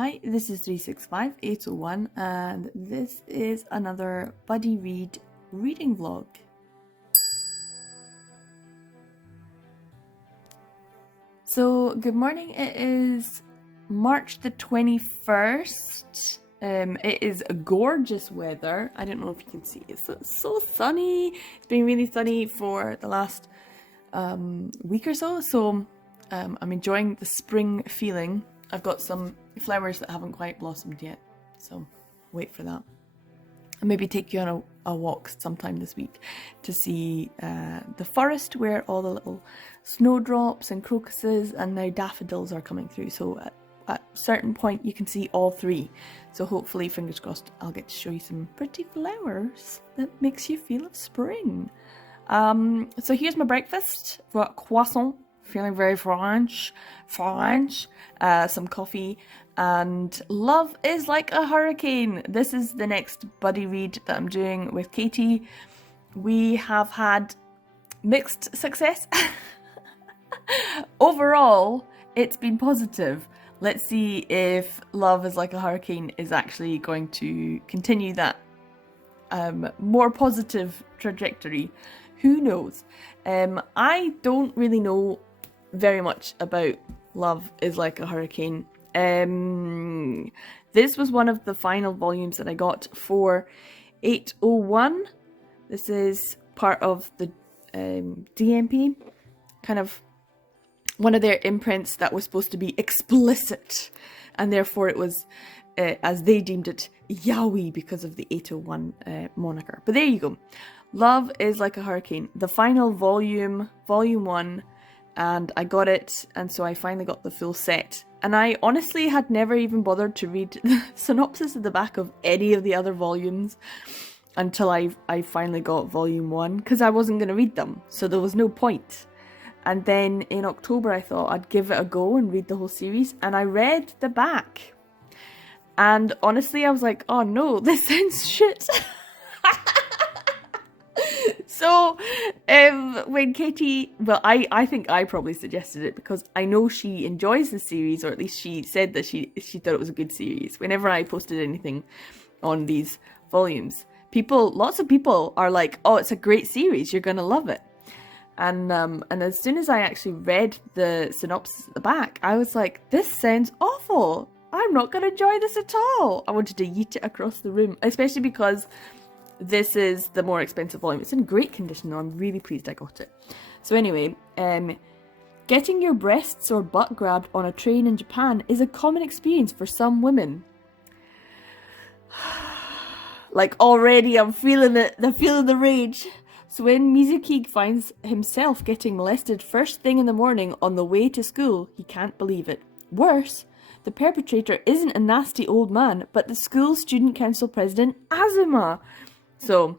Hi, this is 365801 and this is another buddy read reading vlog. So, good morning, it is March the 21st. It is gorgeous weather. I don't know if you can see, it's so sunny. It's been really sunny for the last week or so, so I'm enjoying the spring feeling. I've got some flowers that haven't quite blossomed yet, so wait for that. I'll maybe take you on a walk sometime this week to see the forest where all the little snowdrops and crocuses and now daffodils are coming through. So at a certain point you can see all three. So hopefully, fingers crossed, I'll get to show you some pretty flowers that makes you feel of spring. So here's my breakfast. I've got croissant. Feeling very French, some coffee, and Love is Like a Hurricane. This is the next buddy read that I'm doing with Katie. We have had mixed success. Overall, it's been positive. Let's see if Love is Like a Hurricane is actually going to continue that more positive trajectory. Who knows? I don't really know very much about Love is Like a Hurricane. This was one of the final volumes that I got for 801. This is part of the DMP, kind of one of their imprints that was supposed to be explicit, and therefore it was, as they deemed it, yaoi because of the 801 moniker. But there you go. Love is Like a Hurricane, the final volume, volume 1, and I got it, and so I finally got the full set. And I honestly had never even bothered to read the synopsis at the back of any of the other volumes until I finally got volume 1, because I wasn't going to read them, so there was no point. And then in October I thought I'd give it a go and read the whole series, and I read the back. And honestly I was like, oh no, this sounds shit. So, when Katie, well, I think I probably suggested it because I know she enjoys the series, or at least she said that she thought it was a good series. Whenever I posted anything on these volumes, lots of people are like, oh, it's a great series, you're gonna love it. And as soon as I actually read the synopsis at the back, I was like, this sounds awful. I'm not gonna enjoy this at all. I wanted to yeet it across the room, especially because this is the more expensive volume. It's in great condition though. I'm really pleased I got it. So anyway, getting your breasts or butt grabbed on a train in Japan is a common experience for some women. Like already I'm feeling it. I'm feeling the rage. So when Mizuki finds himself getting molested first thing in the morning on the way to school, he can't believe it. Worse, the perpetrator isn't a nasty old man, but the school student council president, Azuma. So,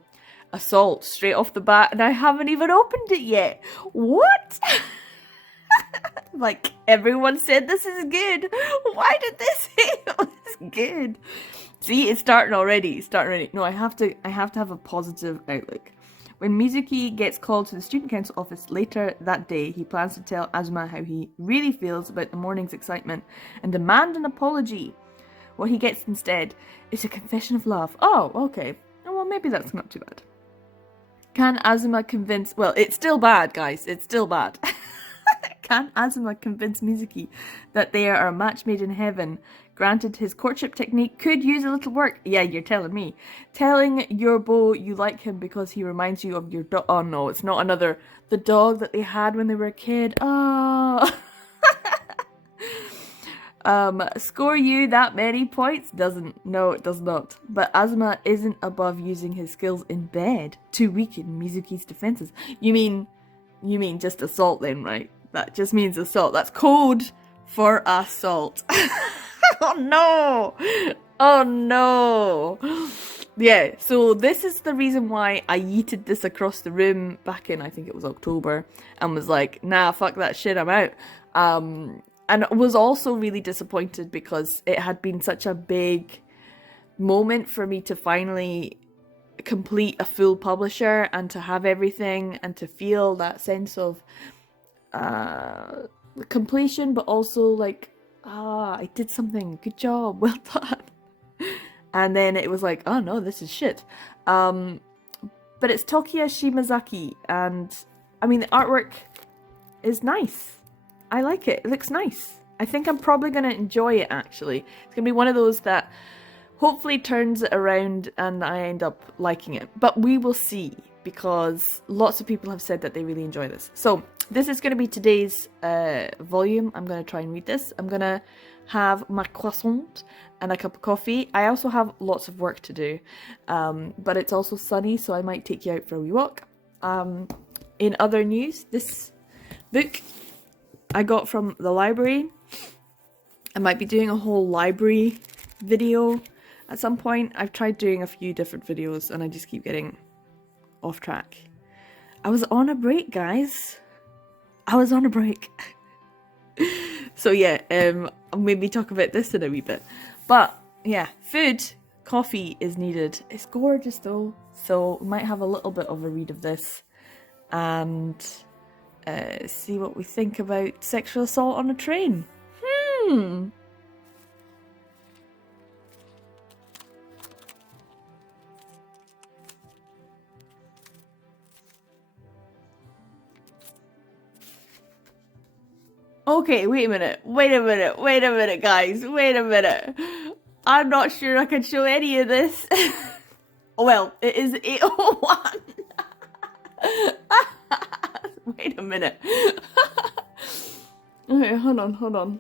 assault straight off the bat, and I haven't even opened it yet. What? Like, everyone said this is good. Why did they say it was good? See, it's starting already. No, I have to have a positive outlook. When Mizuki gets called to the student council office later that day, he plans to tell Azuma how he really feels about the morning's excitement and demand an apology. What he gets instead is a confession of love. Oh, okay. Well, maybe that's not too bad. Can Azuma convince... Well, it's still bad, guys. It's still bad. Can Azuma convince Mizuki that they are a match made in heaven? Granted, his courtship technique could use a little work. Yeah, you're telling me. Telling your beau you like him because he reminds you of your dog. Oh, no, it's not another... The dog that they had when they were a kid. Oh... Score you that many points? No, it does not. But Azuma isn't above using his skills in bed to weaken Mizuki's defenses. You mean just assault then, right? That just means assault. That's code for assault. Oh no! Oh no! Yeah, so this is the reason why I yeeted this across the room back in, I think it was October, and was like, nah, fuck that shit, I'm out. And I was also really disappointed because it had been such a big moment for me to finally complete a full publisher and to have everything and to feel that sense of completion, but also like ah, I did something. Good job. Well done. And then it was like, oh no, this is shit. But it's Tokiya Shimazaki, and I mean, the artwork is nice. I like it. It looks nice. I think I'm probably going to enjoy it, actually. It's going to be one of those that hopefully turns it around and I end up liking it. But we will see, because lots of people have said that they really enjoy this. So this is going to be today's volume. I'm going to try and read this. I'm going to have my croissant and a cup of coffee. I also have lots of work to do, but it's also sunny, so I might take you out for a wee walk. In other news, this book I got from the library. I might be doing a whole library video at some point. I've tried doing a few different videos and I just keep getting off track. I was on a break, guys. I was on a break. So yeah, I'll maybe talk about this in a wee bit. But yeah, food, coffee is needed. It's gorgeous though, so we might have a little bit of a read of this and see what we think about sexual assault on a train. Okay, wait a minute, guys, wait a minute. I'm not sure I can show any of this. Well, it is 8:01. Wait a minute. Okay, hold on.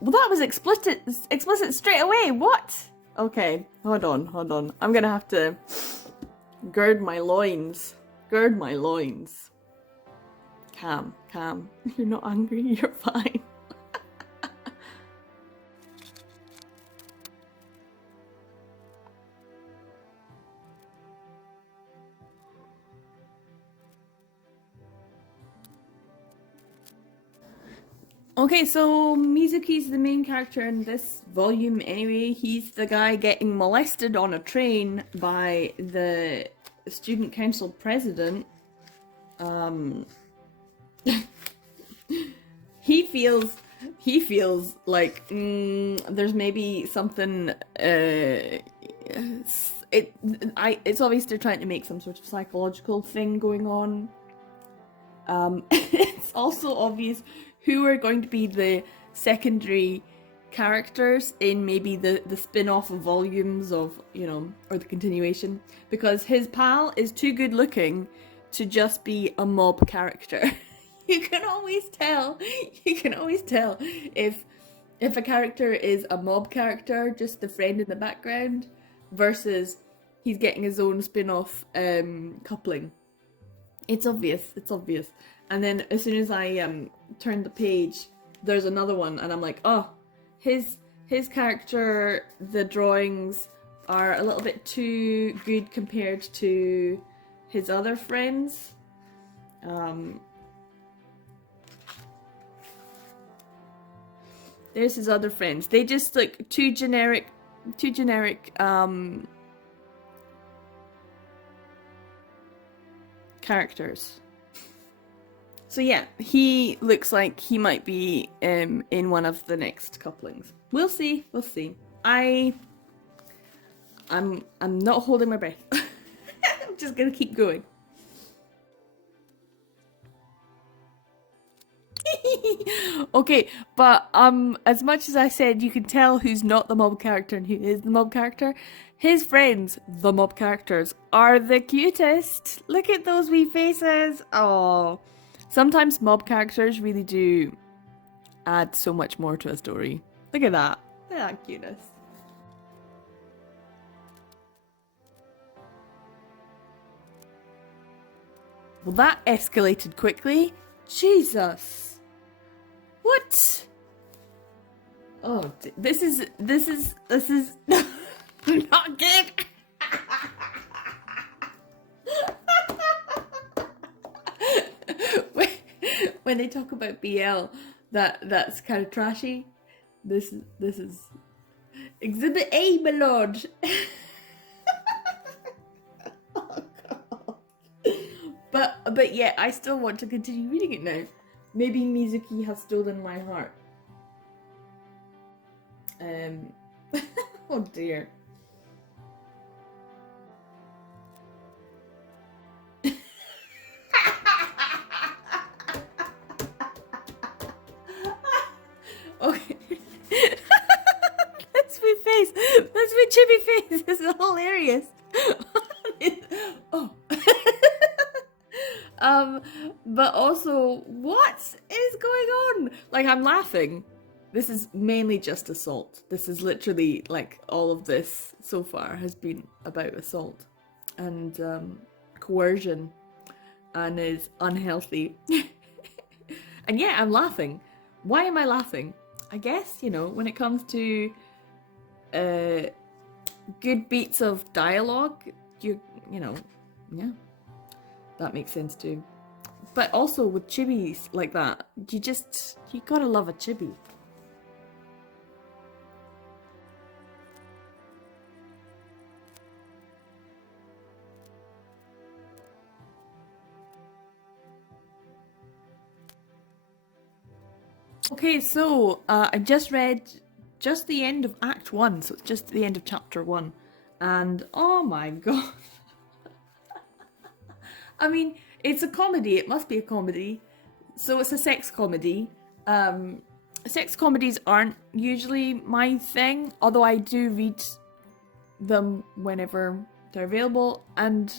Well, that was explicit straight away. What? Okay, hold on. I'm gonna have to gird my loins. Calm. You're not angry, you're fine. Okay, so Mizuki's the main character in this volume anyway. He's the guy getting molested on a train by the student council president. He feels like there's maybe something it's obvious they're trying to make some sort of psychological thing going on. It's also obvious who are going to be the secondary characters in maybe the spin-off of volumes of, you know, or the continuation, because his pal is too good looking to just be a mob character. You can always tell if a character is a mob character, just the friend in the background, versus he's getting his own spin-off coupling. It's obvious. And then as soon as I turn the page, there's another one, and I'm like, oh, his character, the drawings are a little bit too good compared to his other friends. There's his other friends. They just look too generic characters. So yeah, he looks like he might be in one of the next couplings. We'll see. I'm not holding my breath. I'm just gonna keep going. Okay, but as much as I said you can tell who's not the mob character and who is the mob character, his friends, the mob characters, are the cutest. Look at those wee faces. Oh, sometimes mob characters really do add so much more to a story. Look at that. Look at that cuteness. Well, that escalated quickly. Jesus. What? Oh, this is not good. When they talk about BL, that's kind of trashy. This is Exhibit A, my lord. Oh god. But yeah, I still want to continue reading it now. Maybe Mizuki has stolen my heart. Oh dear. Okay. That's my face. That's my chibi face. This is hilarious. Oh. But also, what is going on? Like, I'm laughing. This is mainly just assault. This is literally, like, all of this so far has been about assault and coercion and is unhealthy. And yeah, I'm laughing. Why am I laughing? I guess, you know, when it comes to good beats of dialogue, you know, yeah, that makes sense too. But also with chibis like that, you gotta love a chibi. Okay, so I just read just the end of Act 1, so it's just the end of Chapter 1. And oh my god. I mean, it's a comedy, it must be a comedy. So it's a sex comedy. Sex comedies aren't usually my thing, although I do read them whenever they're available, and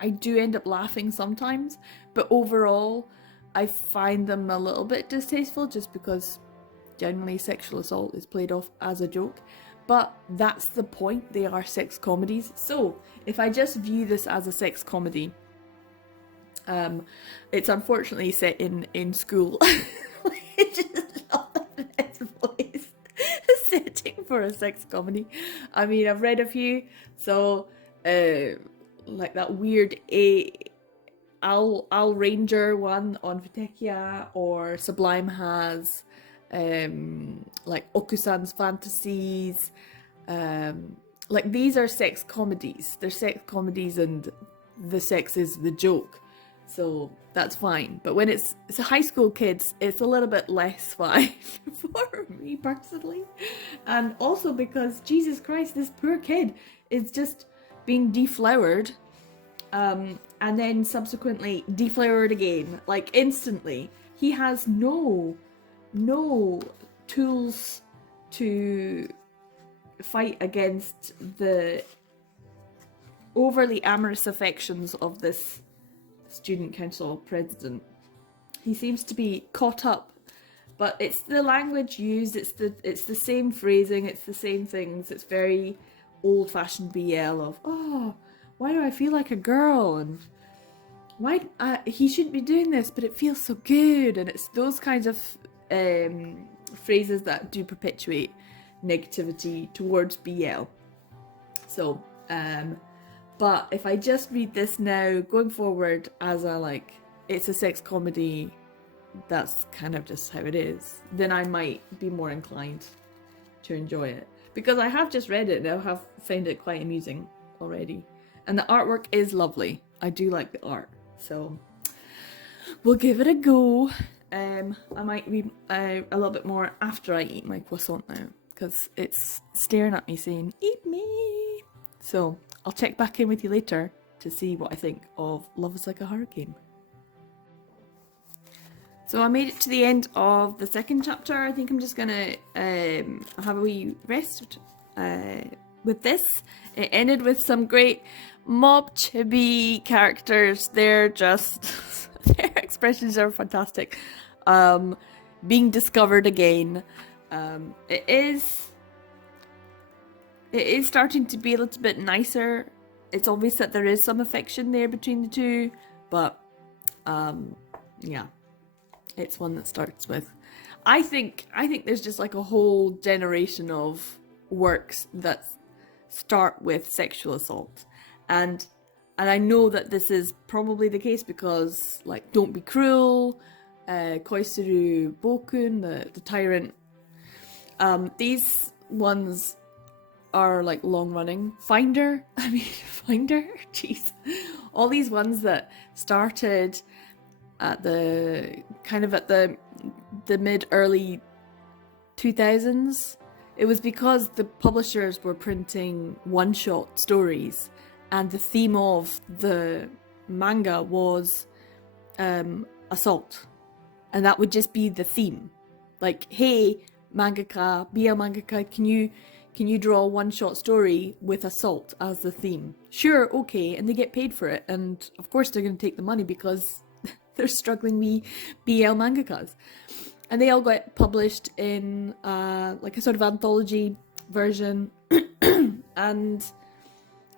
I do end up laughing sometimes. But overall, I find them a little bit distasteful just because generally sexual assault is played off as a joke. But that's the point, they are sex comedies. So if I just view this as a sex comedy, it's unfortunately set in school, which is not the best place setting for a sex comedy. I mean, I've read a few, so like that weird Owl Ranger one on Vitekia, or Sublime has like Okusan's Fantasies. Like, these are sex comedies. They're sex comedies and the sex is the joke. So that's fine. But when it's high school kids, it's a little bit less fine for me personally. And also because, Jesus Christ, this poor kid is just being deflowered. And then subsequently deflowered again, like instantly. He has no tools to fight against the overly amorous affections of this student council president. He seems to be caught up, but it's the language used, it's the same phrasing, it's the same things. It's very old-fashioned BL of, oh, why do I feel like a girl, and why he shouldn't be doing this, but it feels so good. And it's those kinds of phrases that do perpetuate negativity towards BL. So but if I just read this now, going forward, as a, like, it's a sex comedy, that's kind of just how it is, then I might be more inclined to enjoy it. Because I have just read it and I have found it quite amusing already. And the artwork is lovely. I do like the art. So we'll give it a go. I might read a little bit more after I eat my croissant now, because it's staring at me saying, eat me. So I'll check back in with you later to see what I think of Love is Like a Hurricane. So I made it to the end of the second chapter. I think I'm just gonna have a wee rest with this. It ended with some great mob chibi characters. They're just their expressions are fantastic. Being discovered again. It is starting to be a little bit nicer. It's obvious that there is some affection there between the two, but yeah, it's one that starts with. I think there's just like a whole generation of works that start with sexual assault, and I know that this is probably the case because, like, Don't Be Cruel, Koisuru Bokun, the tyrant, these ones are like long running. Finder, jeez. All these ones that started at the kind of at the mid-early 2000s, it was because the publishers were printing one-shot stories, and the theme of the manga was assault, and that would just be the theme. Like, hey, mangaka, BL mangaka, can you draw a one-shot story with assault as the theme? Sure, okay, and they get paid for it, and of course they're going to take the money because they're struggling wee BL mangakas. And they all got published in like a sort of anthology version, and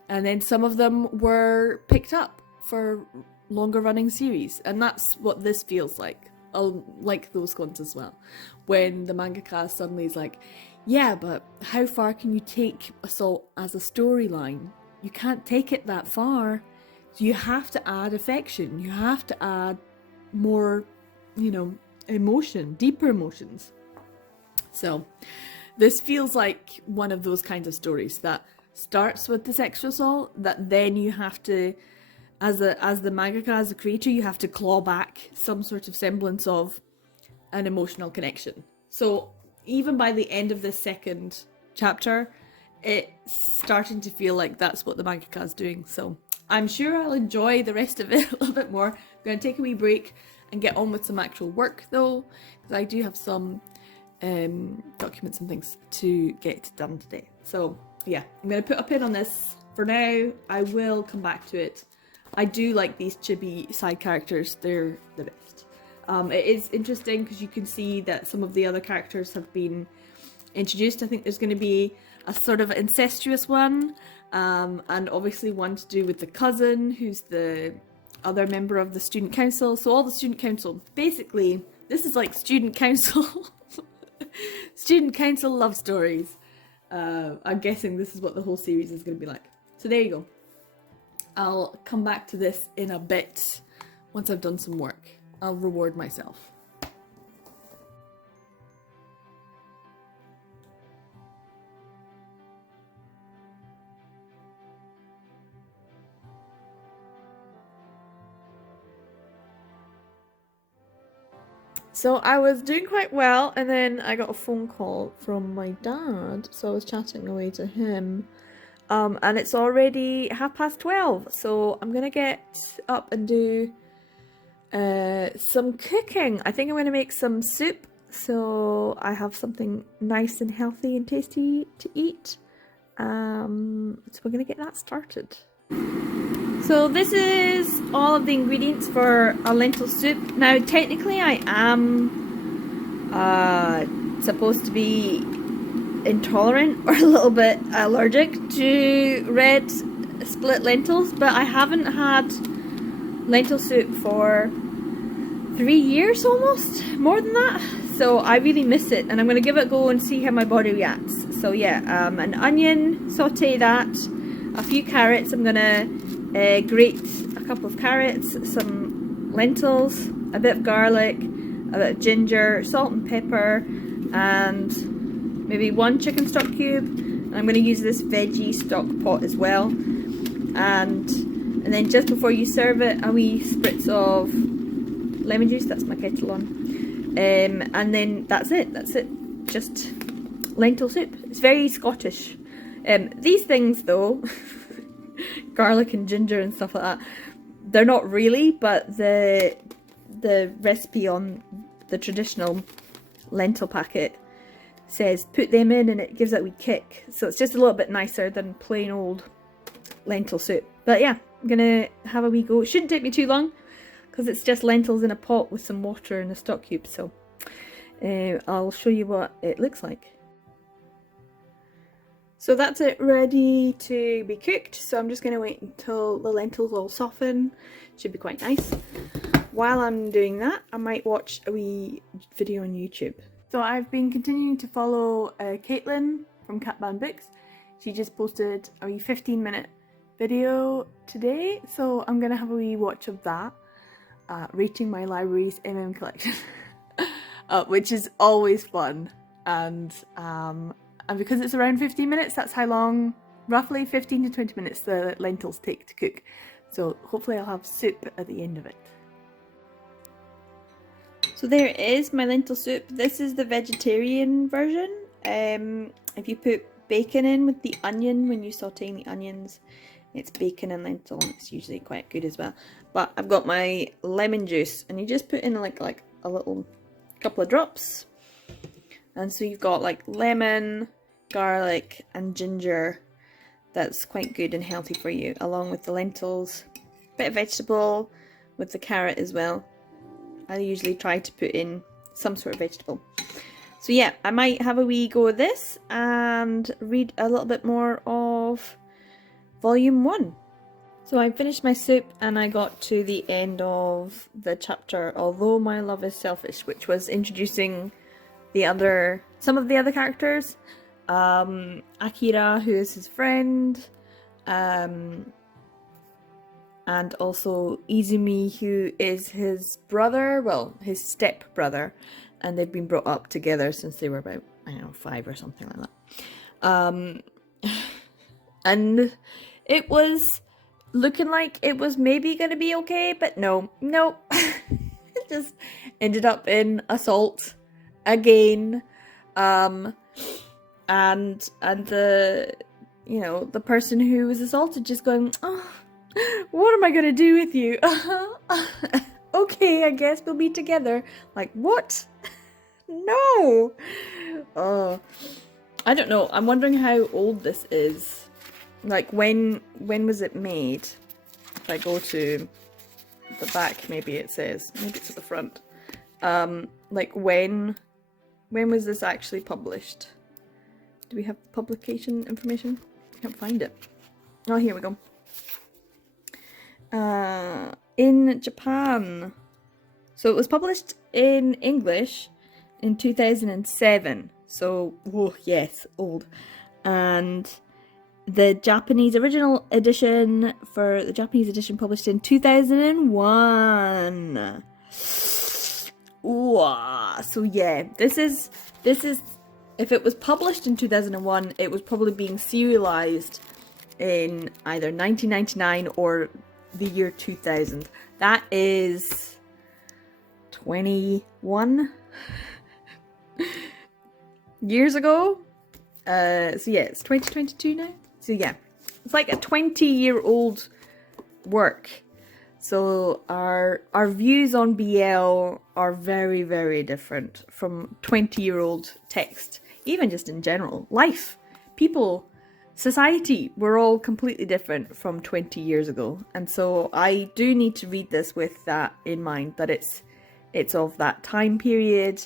then some of them were picked up for longer running series, and that's what this feels like. I'll like those ones as well, when the mangaka suddenly is like, yeah, but how far can you take assault as a storyline? You can't take it that far. So you have to add affection. You have to add more, emotion, deeper emotions. So this feels like one of those kinds of stories that starts with the sexual assault, that then you have to, as the mangaka, as the creator, you have to claw back some sort of semblance of an emotional connection. So even by the end of this second chapter, it's starting to feel like that's what the mangaka is doing. So I'm sure I'll enjoy the rest of it a little bit more. I'm going to take a wee break and get on with some actual work though, because I do have some documents and things to get done today. So yeah, I'm going to put a pin on this for now. I will come back to it. I do like these chibi side characters, they're the best. It is interesting because you can see that some of the other characters have been introduced. I think there's going to be a sort of incestuous one, and obviously one to do with the cousin, who's the other member of the student council. So all the student council, basically, this is like student council, student council love stories. I'm guessing this is what the whole series is going to be like. So there you go. I'll come back to this in a bit once I've done some work. I'll reward myself. So I was doing quite well, and then I got a phone call from my dad, so I was chatting away to him. And it's already 12:30, so I'm gonna get up and do some cooking. I think I'm gonna make some soup, so I have something nice and healthy and tasty to eat. So we're gonna get that started. So this is all of the ingredients for a lentil soup. Now technically I am supposed to be intolerant or a little bit allergic to red split lentils, but I haven't had lentil soup for 3 years almost, more than that, so I really miss it, and I'm going to give it a go and see how my body reacts. So yeah, an onion, saute that, a few carrots. I'm going to grate a couple of carrots, some lentils, a bit of garlic, a bit of ginger, salt and pepper, and maybe one chicken stock cube. And I'm going to use this veggie stock pot as well. And then just before you serve it, a wee spritz of lemon juice. That's my kettle on. And then that's it. Just lentil soup. It's very Scottish. These things though, garlic and ginger and stuff like that, they're not really, but the recipe on the traditional lentil packet says put them in and it gives that wee kick, so it's just a little bit nicer than plain old lentil soup. But yeah, I'm gonna have a wee go. It shouldn't take me too long because it's just lentils in a pot with some water and a stock cube, so I'll show you what it looks like. So that's it, ready to be cooked. So I'm just gonna wait until the lentils all soften. Should be quite nice. While I'm doing that, I might watch a wee video on YouTube. So I've been continuing to follow Caitlin from Catban Books. She just posted a wee 15-minute video today, so I'm gonna have a wee watch of that, rating my library's collection, which is always fun, and because it's around 15 minutes, that's how long, roughly 15 to 20 minutes, the lentils take to cook. So hopefully I'll have soup at the end of it. So there it is, my lentil soup. This is the vegetarian version. If you put bacon in with the onion, when you're sauteing the onions, it's bacon and lentil, and it's usually quite good as well. But I've got my lemon juice, and you just put in like a little couple of drops. And so you've got like lemon, garlic, and ginger. That's quite good and healthy for you, along with the lentils. Bit of vegetable with the carrot as well. I usually try to put in some sort of vegetable. So yeah, I might have a wee go with this and read a little bit more of volume 1. So I finished my soup and I got to the end of the chapter, Although My Love Is Selfish, which was introducing some of the other characters. Akira, who is his friend, and also Izumi, who is his brother, well, his step brother, and they've been brought up together since they were about, I don't know, 5 or something like that. And it was looking like it was maybe going to be okay, but no, it just ended up in assault again, and the, you know, the person who was assaulted just going, oh, what am I gonna do with you? Okay, I guess we'll be together. Like, what? No! Oh, I don't know. I'm wondering how old this is. Like, when was it made? If I go to the back, maybe it says. Maybe it's at the front. Like, when was this actually published? Do we have publication information? I can't find it. Oh, here we go. In Japan. So it was published in English in 2007. So, oh yes, old. And the Japanese original edition published in 2001. Ooh, so yeah, this is if it was published in 2001, it was probably being serialized in either 1999 or the year 2000. That is 21 years ago. So yeah, it's 2022 now. So yeah, it's like a 20-year-old work. So our views on BL are very, very different from 20-year-old text. Even just in general, life, people, society, we're all completely different from 20 years ago. And so I do need to read this with that in mind, that it's of that time period.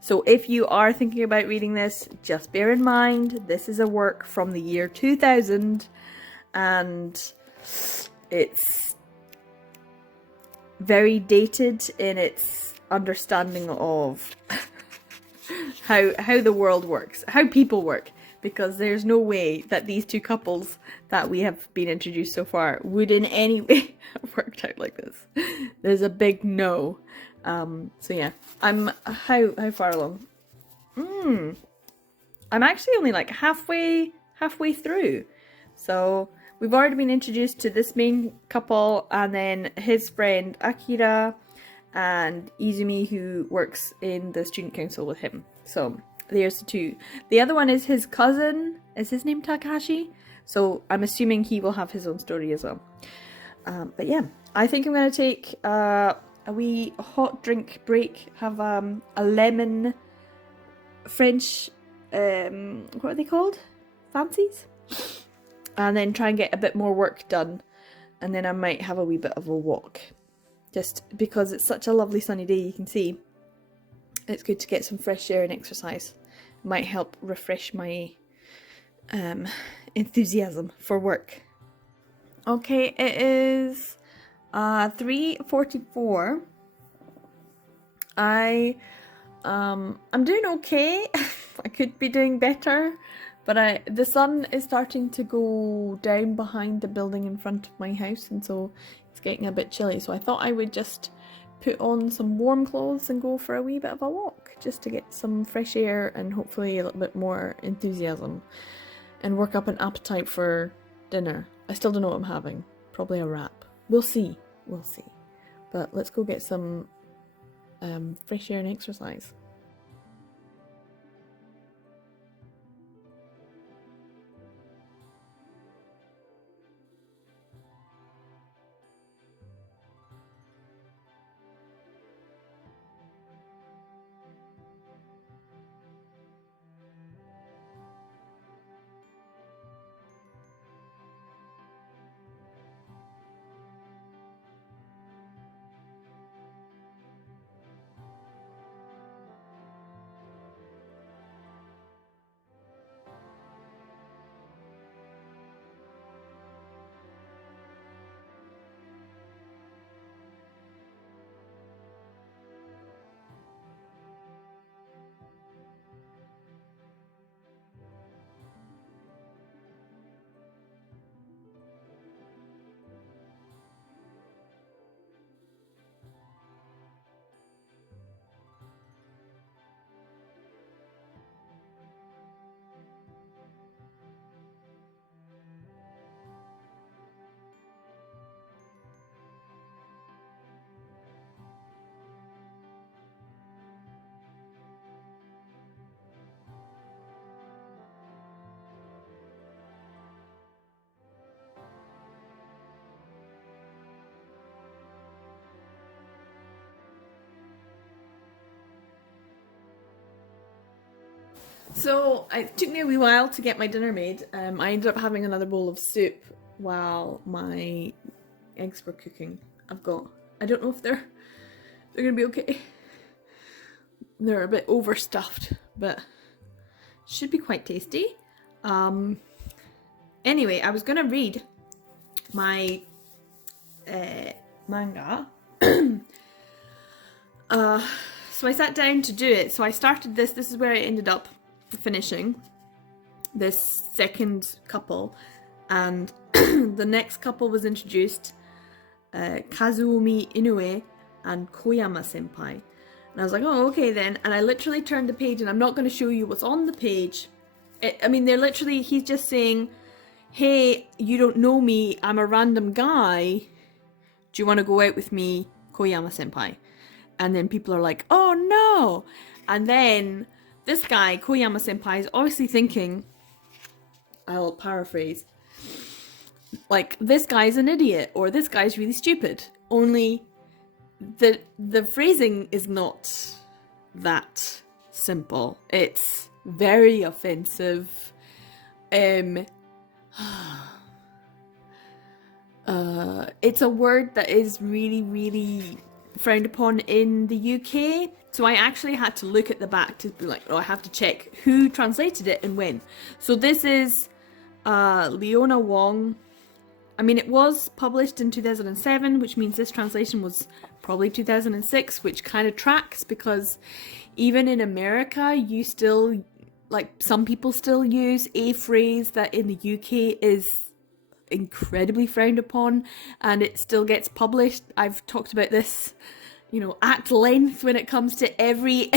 So if you are thinking about reading this, just bear in mind, this is a work from the year 2000, and it's very dated in its understanding of how the world works, how people work, because there's no way that these two couples that we have been introduced so far would in any way have worked out like this. There's a big no. So yeah, I'm how far along? I'm actually only like halfway through. So we've already been introduced to this main couple, and then his friend Akira, and Izumi, who works in the student council with him. So there's the two. The other one is his cousin. Is his name Takahashi? So I'm assuming he will have his own story as well. But yeah, I think I'm going to take a wee hot drink break. Have a lemon French, what are they called? Fancies? And then try and get a bit more work done. And then I might have a wee bit of a walk. Just because it's such a lovely sunny day, you can see. It's good to get some fresh air and exercise. It might help refresh my enthusiasm for work. Okay, it is 3:44. I'm doing okay. I could be doing better, but the sun is starting to go down behind the building in front of my house, and so it's getting a bit chilly. So I thought I would just put on some warm clothes and go for a wee bit of a walk, just to get some fresh air and hopefully a little bit more enthusiasm, and work up an appetite for dinner. I still don't know what I'm having. Probably a wrap. We'll see. But let's go get some fresh air and exercise. So it took me a wee while to get my dinner made. I ended up having another bowl of soup while my eggs were cooking. I don't know if they're gonna be okay. They're a bit overstuffed, but should be quite tasty. Anyway, I was gonna read my manga. So I sat down to do it. So I started this. This is where I ended up finishing this second couple, and the next couple was introduced, Kazumi Inui and Koyama Senpai, and I was like, oh, okay then. And I literally turned the page, and I'm not going to show you what's on the page. I mean, they're literally, he's just saying, hey, you don't know me, I'm a random guy, do you want to go out with me, Koyama Senpai? And then people are like, oh no. And then this guy, Koyama Senpai, is obviously thinking, I'll paraphrase, like, this guy's an idiot, or this guy's really stupid. Only the phrasing is not that simple. It's very offensive. It's a word that is really, really frowned upon in the UK. So I actually had to look at the back to be like, oh, I have to check who translated it and when. So this is Leona Wong. I mean, it was published in 2007, which means this translation was probably 2006, which kind of tracks, because even in America, you still, like, some people still use a phrase that in the UK is incredibly frowned upon, and it still gets published. I've talked about this, you know, at length when it comes to every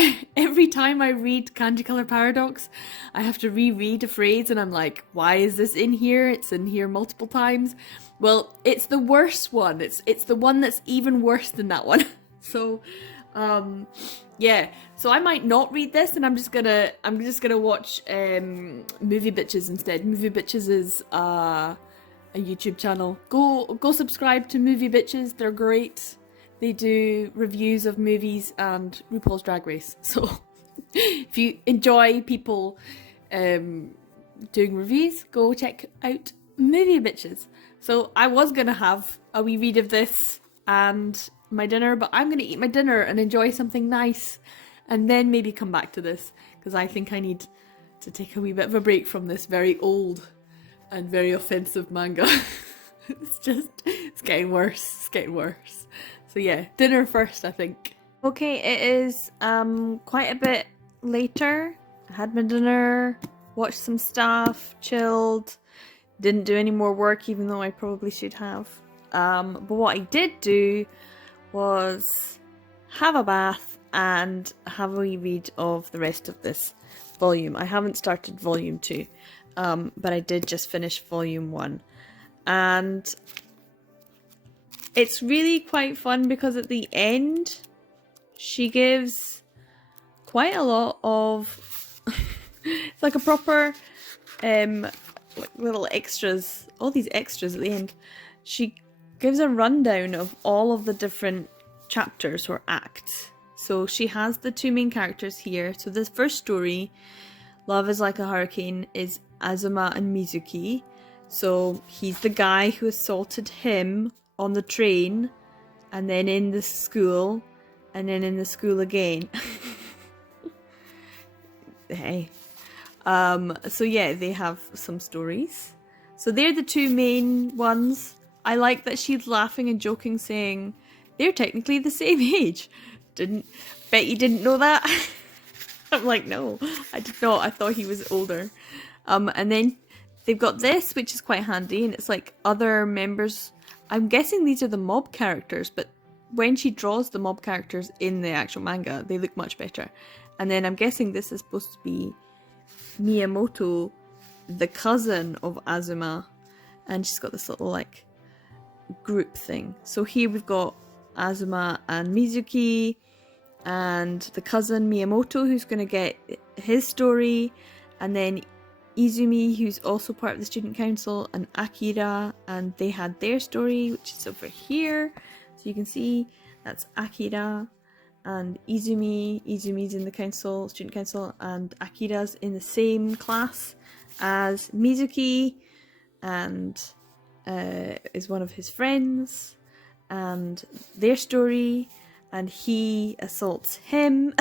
time I read Kanji Color Paradox, I have to reread a phrase and I'm like, why is this in here? It's in here multiple times. Well, it's the worst one. It's the one that's even worse than that one. So, yeah. So I might not read this, and I'm just gonna watch Movie Bitches instead. Movie Bitches is a YouTube channel. Go subscribe to Movie Bitches. They're great. They do reviews of movies and RuPaul's Drag Race. So if you enjoy people doing reviews, go check out Movie Bitches. So I was gonna have a wee read of this and my dinner, but I'm gonna eat my dinner and enjoy something nice, and then maybe come back to this, because I think I need to take a wee bit of a break from this very old and very offensive manga. It's getting worse. It's getting worse. So yeah, dinner first, I think. Okay, it is quite a bit later. I had my dinner, watched some stuff, chilled, didn't do any more work, even though I probably should have. But what I did do was have a bath and have a wee read of the rest of this volume. I haven't started volume 2, but I did just finish volume 1. And it's really quite fun because at the end, she gives quite a lot of it's like a proper like little extras, all these extras at the end. She gives a rundown of all of the different chapters or acts. So she has the two main characters here. So this first story, Love is Like a Hurricane, is Azuma and Mizuki. So he's the guy who assaulted him on the train, and then in the school, and then in the school again. Hey. So yeah, they have some stories. So they're the two main ones. I like that she's laughing and joking, saying they're technically the same age. Bet you didn't know that? I'm like, no, I did not. I thought he was older. And then they've got this, which is quite handy, and it's like other members. I'm guessing these are the mob characters, but when she draws the mob characters in the actual manga, they look much better. And then I'm guessing this is supposed to be Miyamoto, the cousin of Azuma, and she's got this little like group thing. So here we've got Azuma and Mizuki and the cousin Miyamoto, who's going to get his story, and then Izumi, who's also part of the student council, and Akira, and they had their story, which is over here. So you can see that's Akira and Izumi. Izumi's in the council, student council, and Akira's in the same class as Mizuki, and is one of his friends, and their story, and he assaults him.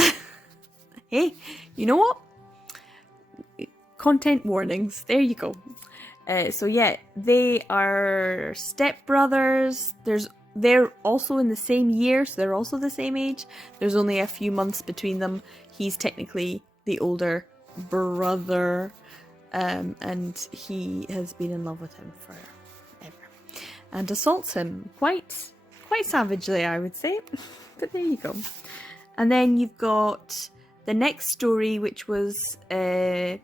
Hey, you know what? Content warnings. There you go. So yeah, they are stepbrothers. They're also in the same year, so they're also the same age. There's only a few months between them. He's technically the older brother, and he has been in love with him forever, and assaults him quite savagely, I would say. But there you go. And then you've got the next story, which was Kazumi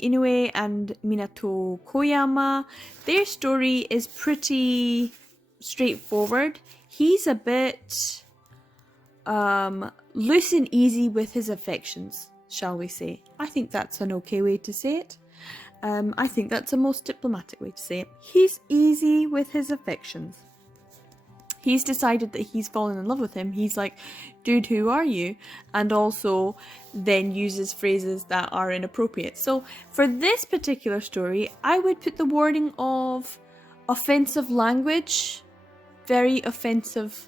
Inui and Minato Koyama. Their story is pretty straightforward. He's a bit loose and easy with his affections, shall we say. I think that's an okay way to say it. I think that's the most diplomatic way to say it. He's easy with his affections. He's decided that he's fallen in love with him. He's like, dude, who are you? And also then uses phrases that are inappropriate. So for this particular story, I would put the warning of offensive language. Very offensive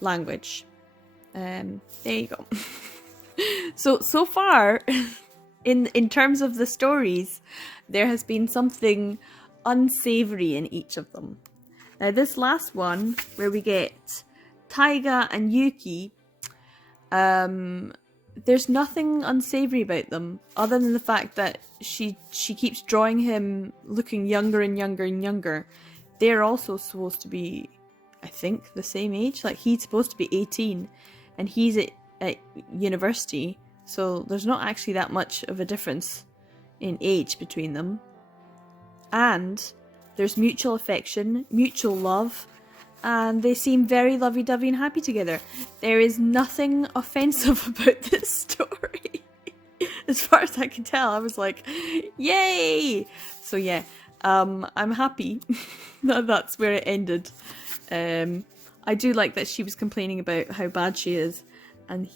language. There you go. So far, in terms of the stories, there has been something unsavory in each of them. Now this last one, where we get Tyga and Yuki, there's nothing unsavory about them, other than the fact that she keeps drawing him looking younger and younger and younger. They're also supposed to be, I think, the same age. Like, he's supposed to be 18, and he's at university, so there's not actually that much of a difference in age between them. And there's mutual affection, mutual love, and they seem very lovey-dovey and happy together. There is nothing offensive about this story. As far as I can tell, I was like, yay! So yeah, I'm happy that that's where it ended. I do like that she was complaining about how bad she is, and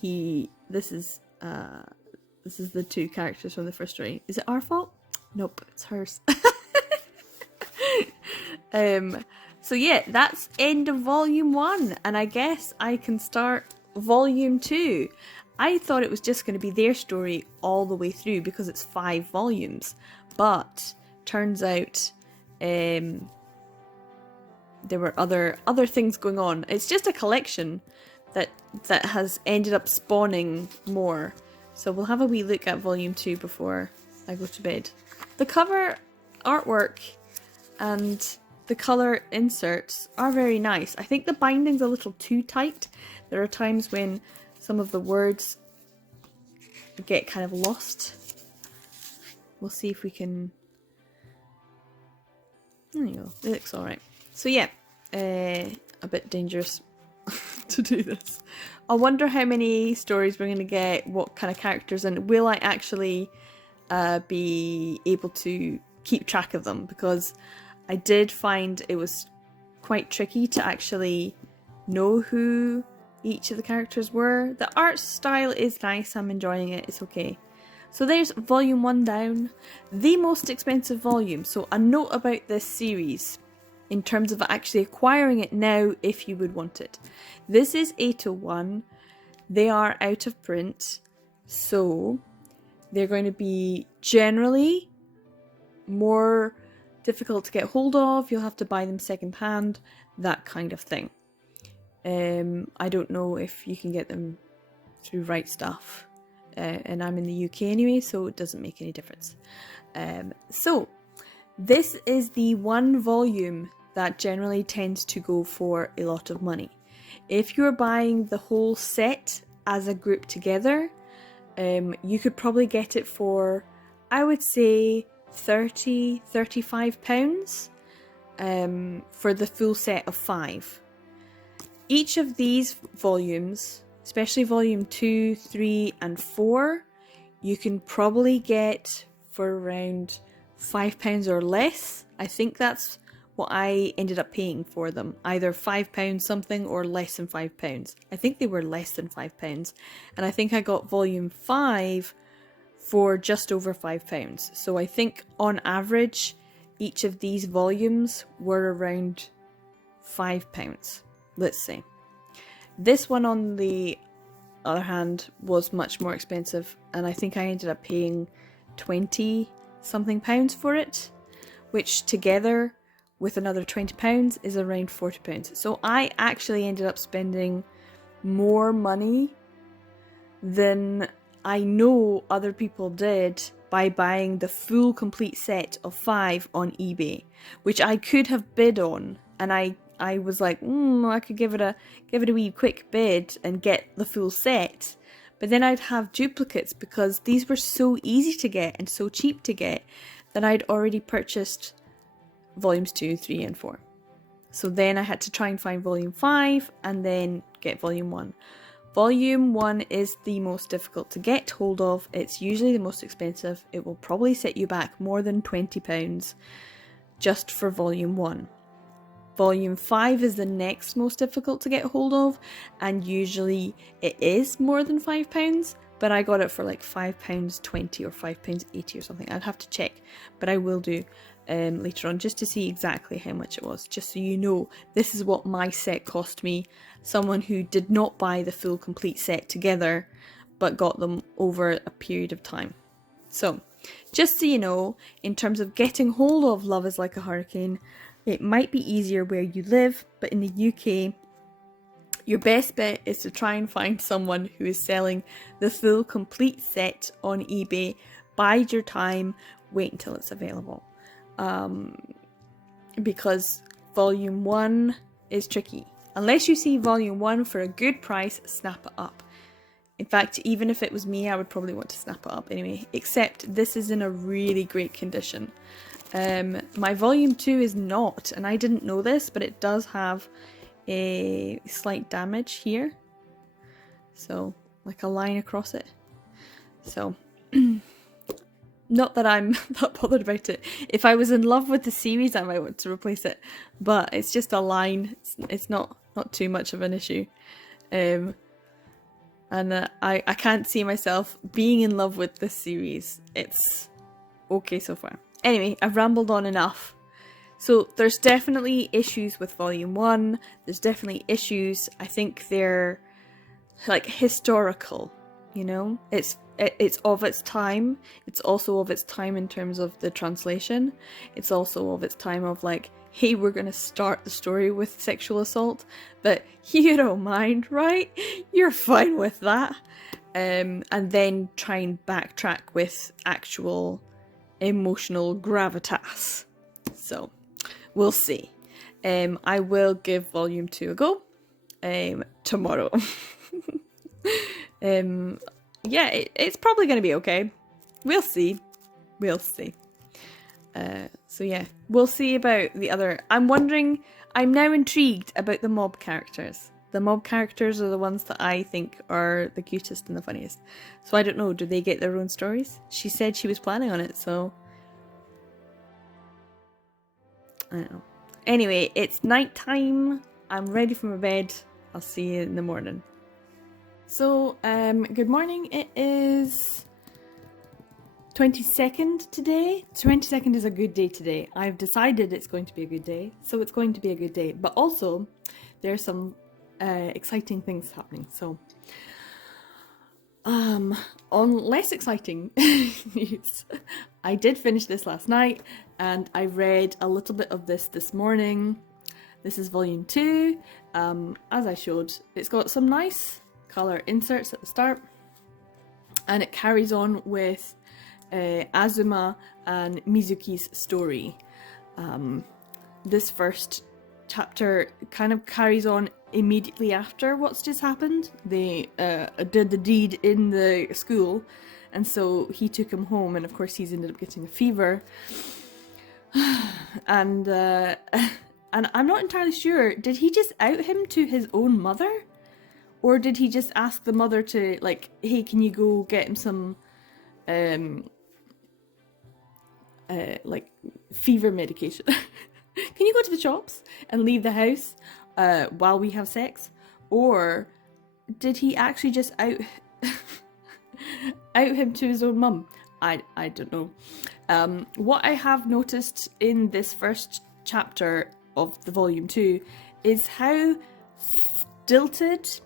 this is the two characters from the first story. Is it our fault? Nope, it's hers. So yeah, that's end of volume 1, and I guess I can start volume 2. I thought it was just going to be their story all the way through because it's 5 volumes, but turns out there were other things going on. It's just a collection that has ended up spawning more. So we'll have a wee look at volume 2 before I go to bed. The cover artwork and the colour inserts are very nice. I think the binding's a little too tight. There are times when some of the words get kind of lost. We'll see if we can... There you go. It looks alright. So yeah, a bit dangerous to do this. I wonder how many stories we're going to get, what kind of characters, and will I actually be able to keep track of them, because I did find it was quite tricky to actually know who each of the characters were. The art style is nice, I'm enjoying it, it's okay. So there's volume 1 down, the most expensive volume. So a note about this series in terms of actually acquiring it now if you would want it. This is 801, they are out of print, so they're going to be generally more difficult to get hold of, you'll have to buy them secondhand, that kind of thing. I don't know if you can get them through Right Stuff, and I'm in the UK anyway, so it doesn't make any difference. So this is the one volume that generally tends to go for a lot of money. If you're buying the whole set as a group together, you could probably get it for, I would say, £35 for the full set of 5. Each of these volumes, especially volume 2, 3 and 4, you can probably get for around £5 or less. I think that's what I ended up paying for them. Either £5 something or less than £5. I think they were less than £5. And I think I got volume 5 for just over £5. So I think on average, each of these volumes were around £5, let's say. This one, on the other hand, was much more expensive, and I think I ended up paying 20 something pounds for it, which together with another £20 is around £40. So I actually ended up spending more money than I know other people did by buying the full complete set of 5 on eBay, which I could have bid on, and I was like, I could give it a wee quick bid and get the full set, but then I'd have duplicates because these were so easy to get and so cheap to get that I'd already purchased volumes 2, 3 and 4. So then I had to try and find volume 5 and then get volume 1. Volume 1 is the most difficult to get hold of. It's usually the most expensive. It will probably set you back more than £20 just for volume 1. Volume 5 is the next most difficult to get hold of, and usually it is more than £5, but I got it for like £5.20 or £5.80 or something. I'd have to check, but I will do later on just to see exactly how much it was, just so you know this is what my set cost me, someone who did not buy the full complete set together but got them over a period of time. So just so you know, in terms of getting hold of Love is Like a Hurricane, it might be easier where you live, but in the UK, your best bet is to try and find someone who is selling the full complete set on eBay. Bide your time, wait until it's available. Because volume 1 is tricky. Unless you see volume 1 for a good price, snap it up. In fact, even if it was me, I would probably want to snap it up anyway, except this is in a really great condition. My volume 2 is not, and I didn't know this, but it does have a slight damage here. So, like a line across it. So, not that I'm that bothered about it. If I was in love with the series, I might want to replace it. But it's just a line. It's not too much of an issue. And I can't see myself being in love with this series. It's okay so far. Anyway, I've rambled on enough. So there's definitely issues with volume 1. There's definitely issues. I think they're like historical, you know? It's of its time. It's also of its time in terms of the translation. It's also of its time of like, hey, we're going to start the story with sexual assault, but you don't mind, right? You're fine with that. And then try and backtrack with actual emotional gravitas. So, we'll see. I will give volume 2 a go tomorrow. Yeah, it's probably going to be okay. We'll see. We'll see. So yeah, we'll see about the other. I'm now intrigued about the mob characters. The mob characters are the ones that I think are the cutest and the funniest. So I don't know, do they get their own stories? She said she was planning on it, so... I don't know. Anyway, it's night time. I'm ready for my bed. I'll see you in the morning. So, good morning. It is 22nd today. 22nd is a good day today. I've decided it's going to be a good day, so it's going to be a good day. But also, there's some exciting things happening. So, on less exciting news, I did finish this last night, and I read a little bit of this morning. This is volume 2. As I showed, it's got some nice colour inserts at the start, and it carries on with Azuma and Mizuki's story. This first chapter kind of carries on immediately after what's just happened. They did the deed in the school, and so he took him home, and of course he's ended up getting a fever. And I'm not entirely sure, did he just out him to his own mother? Or did he just ask the mother to, like, hey, can you go get him some, like, fever medication? Can you go to the shops and leave the house while we have sex? Or did he actually just out him to his own mum? I don't know. What I have noticed in this first chapter of the volume 2 is how stilted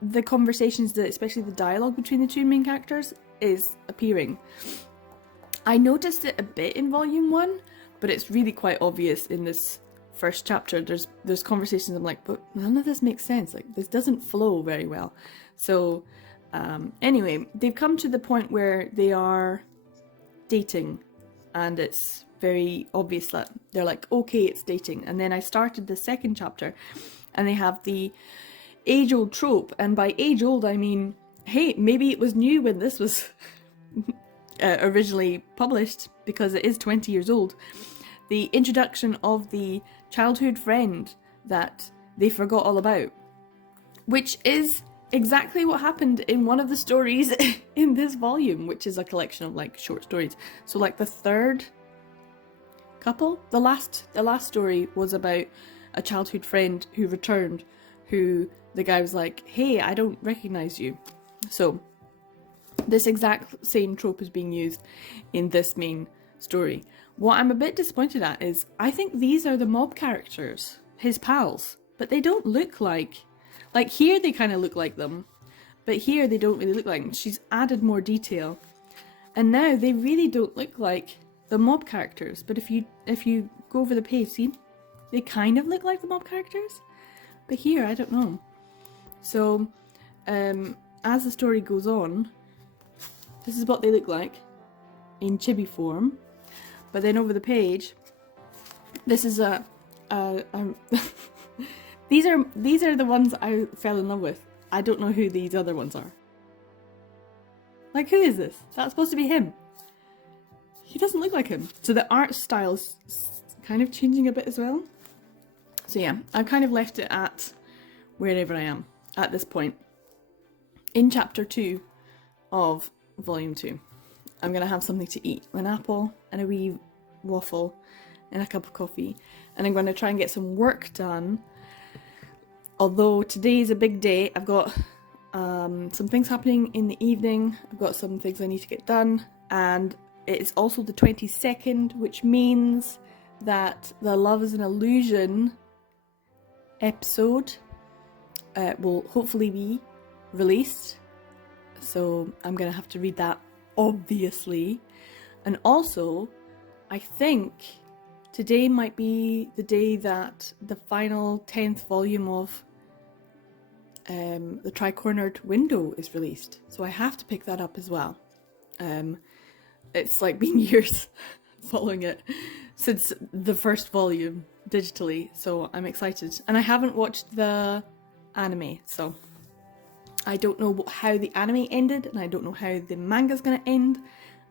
the conversations, especially the dialogue between the two main characters, is appearing. I noticed it a bit in volume 1, but it's really quite obvious in this first chapter. There's conversations I'm like, but none of this makes sense. Like, this doesn't flow very well. So anyway, they've come to the point where they are dating, and it's very obvious that they're like, okay, it's dating. And then I started the second chapter, and they have the age-old trope, and by age-old I mean, hey, maybe it was new when this was originally published, because it is 20 years old. The introduction of the childhood friend that they forgot all about, which is exactly what happened in one of the stories in this volume, which is a collection of like short stories. So like the third couple, the last story was about a childhood friend who returned, who the guy was like, hey, I don't recognize you. So this exact same trope is being used in this main story. What I'm a bit disappointed at is I think these are the mob characters, his pals, but they don't look like here they kind of look like them, but here they don't really look like them. She's added more detail, and now they really don't look like the mob characters. But if you go over the page, see, they kind of look like the mob characters, but here I don't know. So as the story goes on, this is what they look like in chibi form, but then over the page, this is these are the ones I fell in love with. I don't know who these other ones are. Like, who is this? That's supposed to be him. He doesn't look like him. So the art style's kind of changing a bit as well. So yeah, I've kind of left it at wherever I am at this point. In chapter 2 of volume 2, I'm going to have something to eat. An apple and a wee waffle and a cup of coffee. And I'm going to try and get some work done. Although today is a big day, I've got some things happening in the evening. I've got some things I need to get done. And it's also the 22nd, which means that the Love is an Illusion episode will hopefully be released. So I'm going to have to read that, obviously. And also, I think today might be the day that the final 10th volume of the Tri-Cornered Window is released. So I have to pick that up as well. It's like been years following it since the first volume digitally, so I'm excited. And I haven't watched the anime, so I don't know how the anime ended, and I don't know how the manga's gonna end.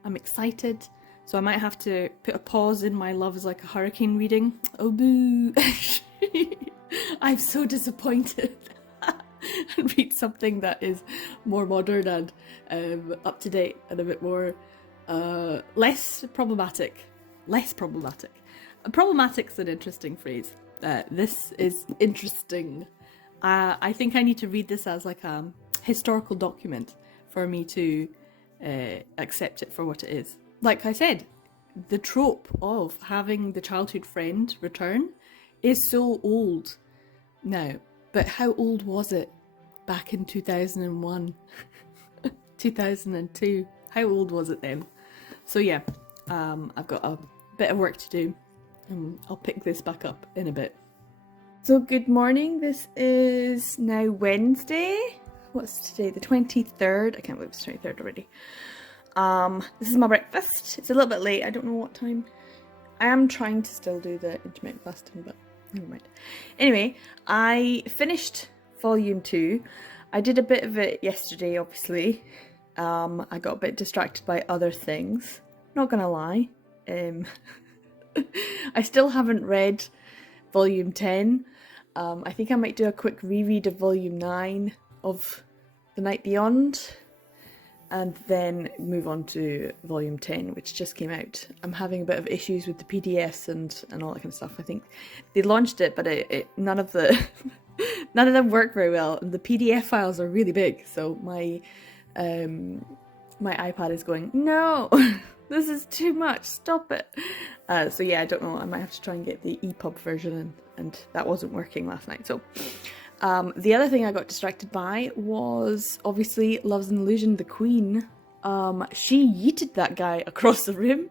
I'm excited, so I might have to put a pause in my Love is Like a Hurricane reading. Oh boo! I'm so disappointed. and read something that is more modern and up to date and a bit more less problematic. Less problematic. Problematic's an interesting phrase. This is interesting. I think I need to read this as like a historical document for me to accept it for what it is. Like I said, the trope of having the childhood friend return is so old now. But how old was it back in 2001? 2002? How old was it then? So yeah, I've got a bit of work to do, and I'll pick this back up in a bit. So good morning, this is now Wednesday. What's today, the 23rd? I can't believe it's 23rd already. This is my breakfast. It's a little bit late, I don't know what time. I am trying to still do the intermittent fasting, but never mind. Anyway, I finished volume 2. I did a bit of it yesterday, obviously. I got a bit distracted by other things. Not gonna lie. I still haven't read volume 10. I think I might do a quick reread of volume 9 of The Night Beyond, and then move on to volume 10, which just came out. I'm having a bit of issues with the PDFs and all that kind of stuff. I think they launched it, but none of them work very well, and the PDF files are really big, so my iPad is going, no, this is too much, stop it. So yeah, I don't know, I might have to try and get the EPUB version, and that wasn't working last night. So the other thing I got distracted by was obviously Love's an Illusion, the Queen. She yeeted that guy across the room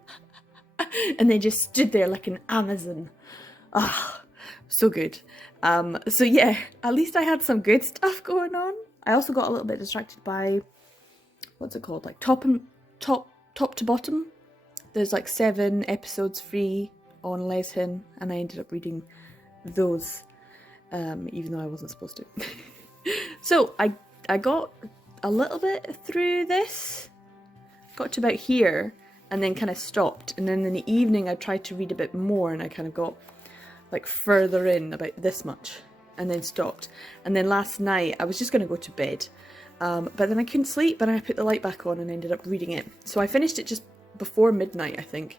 and they just stood there like an Amazon. Ah, so good. So yeah, at least I had some good stuff going on. I also got a little bit distracted by, what's it called, like top to bottom. There's like 7 episodes free on Leshin, and I ended up reading those, even though I wasn't supposed to. So I got a little bit through this, got to about here, and then kind of stopped. And then in the evening I tried to read a bit more, and I kind of got like further in, about this much, and then stopped. And then last night I was just going to go to bed, but then I couldn't sleep, and I put the light back on and ended up reading it. So I finished it just before midnight, I think.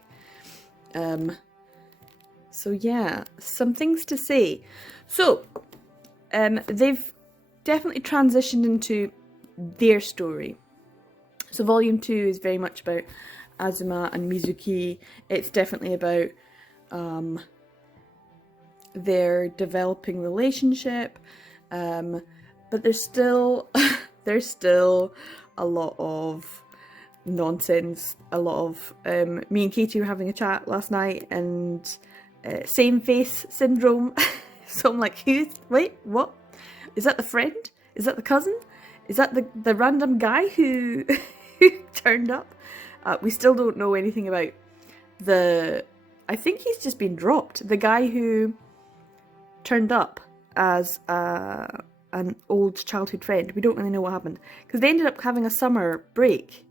So yeah, some things to say. So they've definitely transitioned into their story. So volume 2 is very much about Azuma and Mizuki. It's definitely about their developing relationship, but there's still a lot of nonsense. A lot of me and Katie were having a chat last night, and same face syndrome. So I'm like, wait, what? Is that the friend? Is that the cousin? Is that the random guy who turned up? We still don't know anything about I think he's just been dropped. The guy who turned up as an old childhood friend. We don't really know what happened, because they ended up having a summer break,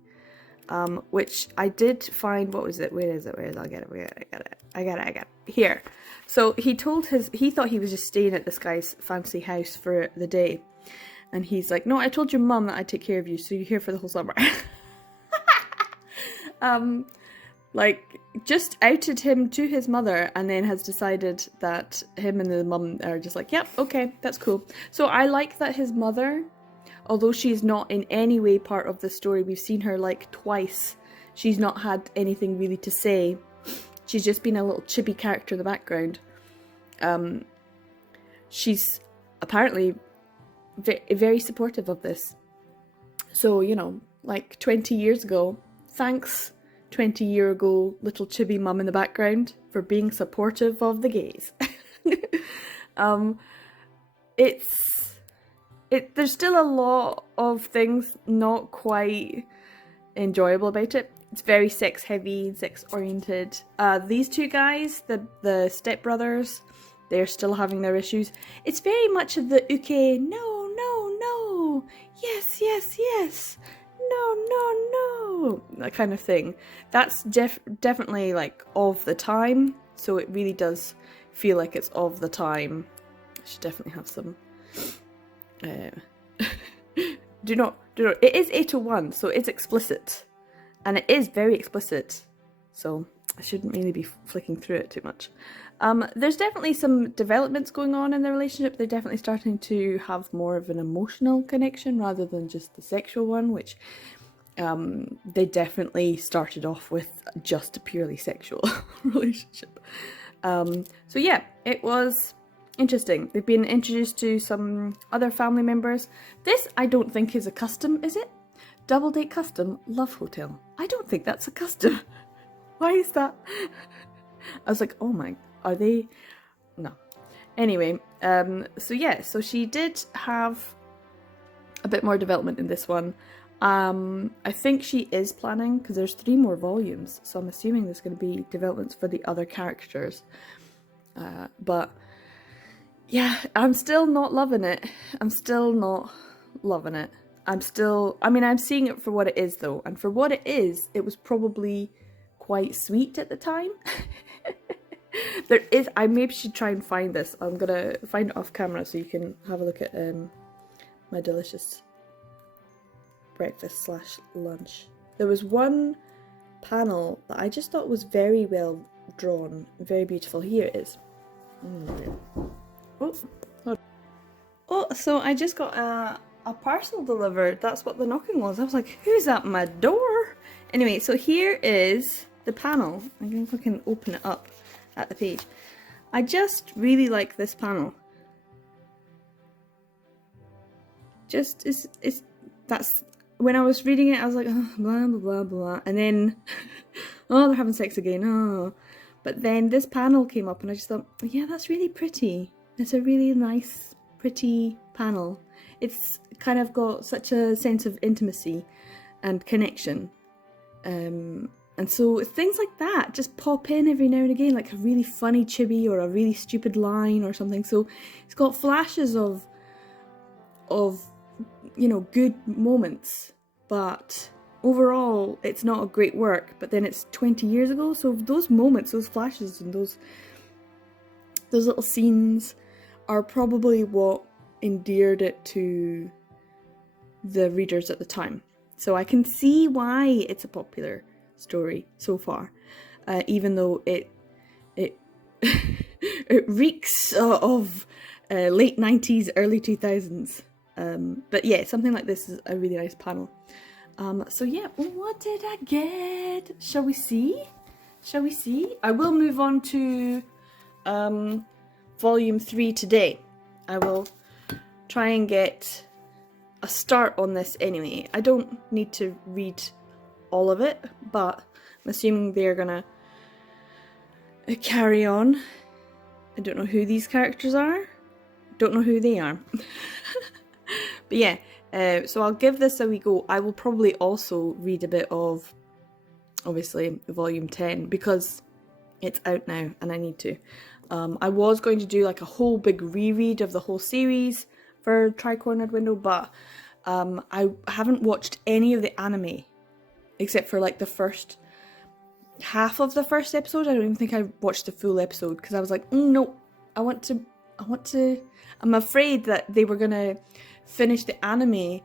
which I did find. What was it? Where is it? I'll get it. I got it. Here. So he thought he was just staying at this guy's fancy house for the day. And he's like, no, I told your mum that I'd take care of you, so you're here for the whole summer. Like, just outed him to his mother, and then has decided that him and the mum are just like, yep, okay, that's cool. So I like that his mother, although she's not in any way part of the story, we've seen her like twice, she's not had anything really to say. She's just been a little chibi character in the background. She's apparently very supportive of this. So, you know, like 20 years ago, thanks 20-year-ago little chibi mum in the background for being supportive of the gays. There's still a lot of things not quite enjoyable about it. It's very sex heavy, sex oriented. These two guys, the stepbrothers, they're still having their issues. It's very much of the uke, no, yes, no, that kind of thing. That's definitely like of the time, so it really does feel like it's of the time. I should definitely have some do not. It is 801, so it's explicit. And it is very explicit. So I shouldn't really be flicking through it too much. There's definitely some developments going on in the relationship. They're definitely starting to have more of an emotional connection rather than just the sexual one, which they definitely started off with just a purely sexual relationship. So yeah, it was interesting. They've been introduced to some other family members. This I don't think is a custom, is it? Double date custom, love hotel. I don't think that's a custom. Why is that? I was like, oh my, are they? No. Anyway, so yeah, so she did have a bit more development in this one. I think she is planning, because there's 3 more volumes, so I'm assuming there's going to be developments for the other characters. But yeah, I'm still not loving it. I'm still not loving it. I'm seeing it for what it is though, and for what it is, it was probably quite sweet at the time. I maybe should try and find this. I'm gonna find it off camera so you can have a look at my delicious breakfast / lunch. There was one panel that I just thought was very well drawn, very beautiful. Here it is. Oh, so I just got a parcel delivered. That's what the knocking was. I was like, who's at my door? Anyway, so here is the panel. I don't know if I can open it up at the page. I just really like this panel. That's when I was reading it, I was like, oh, blah blah blah blah, and then oh, they're having sex again. Oh, but then this panel came up, and I just thought, yeah, that's really pretty. It's a really nice, pretty panel. It's kind of got such a sense of intimacy and connection. And so things like that just pop in every now and again, like a really funny chibi or a really stupid line or something. So it's got flashes of you know, good moments, but overall it's not a great work. But then it's 20 years ago, so those moments, those flashes and those little scenes are probably what endeared it to the readers at the time. So I can see why it's a popular story so far, even though it it reeks of late 90s, early 2000s. But yeah, something like this is a really nice panel. So yeah, what did I get? Shall we see? I will move on to volume 3 today. I will try and get a start on this anyway. I don't need to read all of it, but I'm assuming they're gonna carry on. I don't know who these characters are. Don't know who they are. But yeah, so I'll give this a wee go. I will probably also read a bit of, obviously, volume 10, because it's out now and I need to. I was going to do like a whole big reread of the whole series for Tri-Cornered Window, but I haven't watched any of the anime except for like the first half of the first episode. I don't even think I watched the full episode because I was like, no, I want to. I'm afraid that they were gonna finish the anime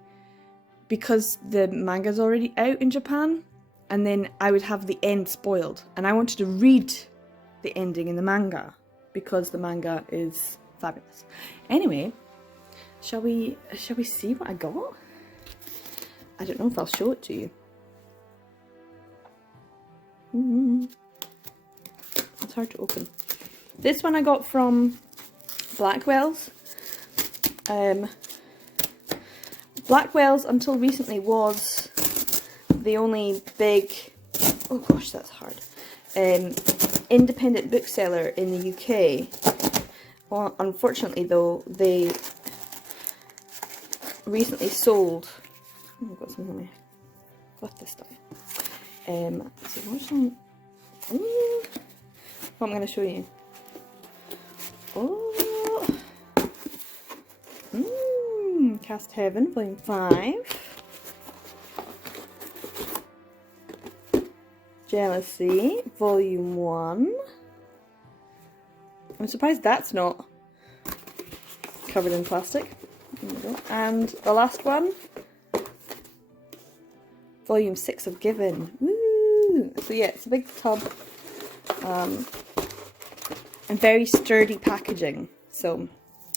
because the manga's already out in Japan, and then I would have the end spoiled, and I wanted to read the ending in the manga because the manga is fabulous. Anyway, shall we see what I got? I don't know if I'll show it to you. It's hard to open. This one I got from Blackwell's. Blackwell's until recently was the only big, oh gosh, that's hard, independent bookseller in the UK. Well, unfortunately though, they recently sold, oh, I've got something there, got this stuff. So what's on, what I'm going to show you. Oh, Cast Heaven, Volume 5. Jealousy, Volume 1. I'm surprised that's not covered in plastic. There we go. And the last one, volume 6 of Given. Woo! So yeah, it's a big tub. And very sturdy packaging. So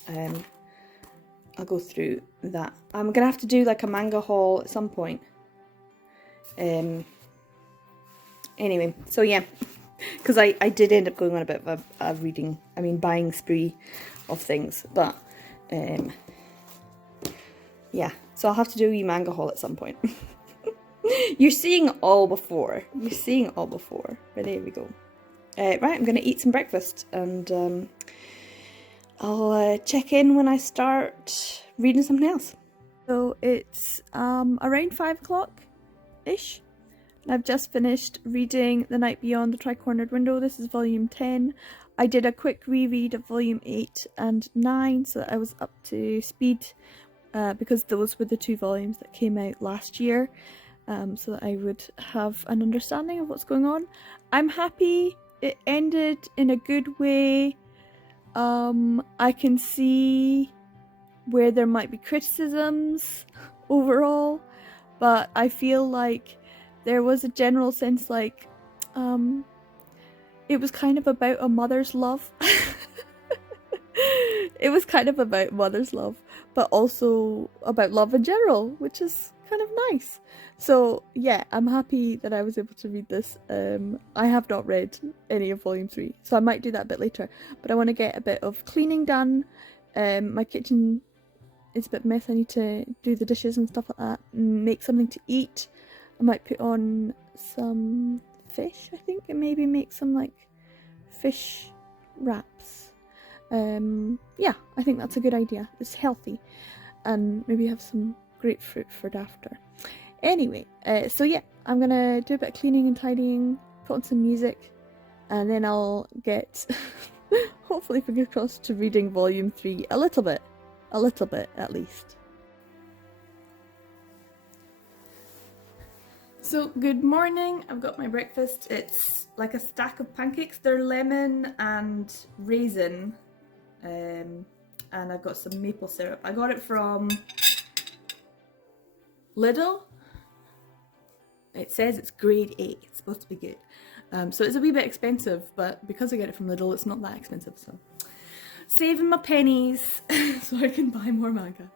I'll go through that. I'm gonna have to do like a manga haul at some point. Anyway, so yeah, because I did end up going on a bit of a buying spree of things, but yeah, so I'll have to do a wee manga haul at some point. You're seeing it all before. You're seeing it all before. But there we go. Right, I'm going to eat some breakfast and I'll check in when I start reading something else. So it's around 5 o'clock-ish. I've just finished reading The Night Beyond the Tri-Cornered Window. This is volume 10. I did a quick reread of volume 8 and 9 so that I was up to speed because those were the 2 volumes that came out last year. So that I would have an understanding of what's going on. I'm happy it ended in a good way. I can see where there might be criticisms overall, but I feel like there was a general sense like it was kind of about a mother's love. It was kind of about mother's love, but also about love in general, which is kind of nice. So yeah, I'm happy that I was able to read this. I have not read any of volume 3, so I might do that a bit later, but I want to get a bit of cleaning done. My kitchen is a bit messy. I need to do the dishes and stuff like that, make something to eat. I might put on some fish, I think, and maybe make some like fish wraps. Yeah, I think that's a good idea. It's healthy, and maybe have some grapefruit for after. Anyway, so yeah, I'm gonna do a bit of cleaning and tidying, put on some music, and then I'll get, hopefully fingers crossed, to reading volume 3 a little bit at least. So good morning, I've got my breakfast. It's like a stack of pancakes. They're lemon and raisin, and I've got some maple syrup. I got it from Lidl. It says it's grade A, it's supposed to be good. So it's a wee bit expensive, but because I get it from Lidl, it's not that expensive, so saving my pennies so I can buy more manga.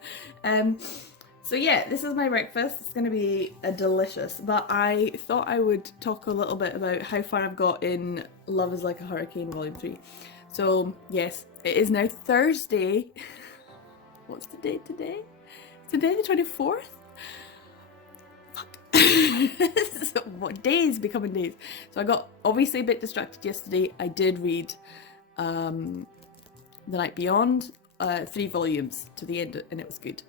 So yeah, this is my breakfast. It's going to be delicious, but I thought I would talk a little bit about how far I've got in Love is Like a Hurricane Volume 3. So yes, it is now Thursday. What's the date today? Today the 24th? So, what days becoming days. So I got obviously a bit distracted yesterday. I did read The Night Beyond, 3 volumes to the end, and it was good.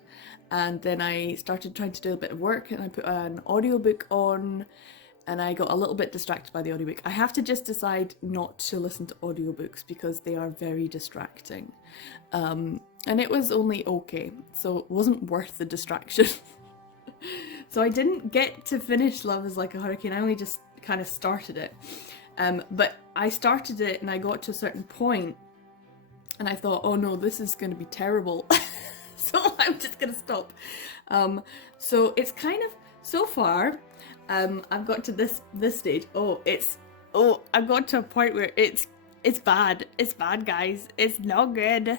And then I started trying to do a bit of work, and I put an audiobook on, and I got a little bit distracted by the audiobook. I have to just decide not to listen to audiobooks because they are very distracting. And it was only okay, so it wasn't worth the distraction. So I didn't get to finish Love is Like a Hurricane. I only just kind of started it. But I started it and I got to a certain point and I thought, oh no, this is going to be terrible. So I'm just going to stop. So it's kind of, so far, I've got to this stage. I've got to a point where it's bad. It's bad, guys. It's not good.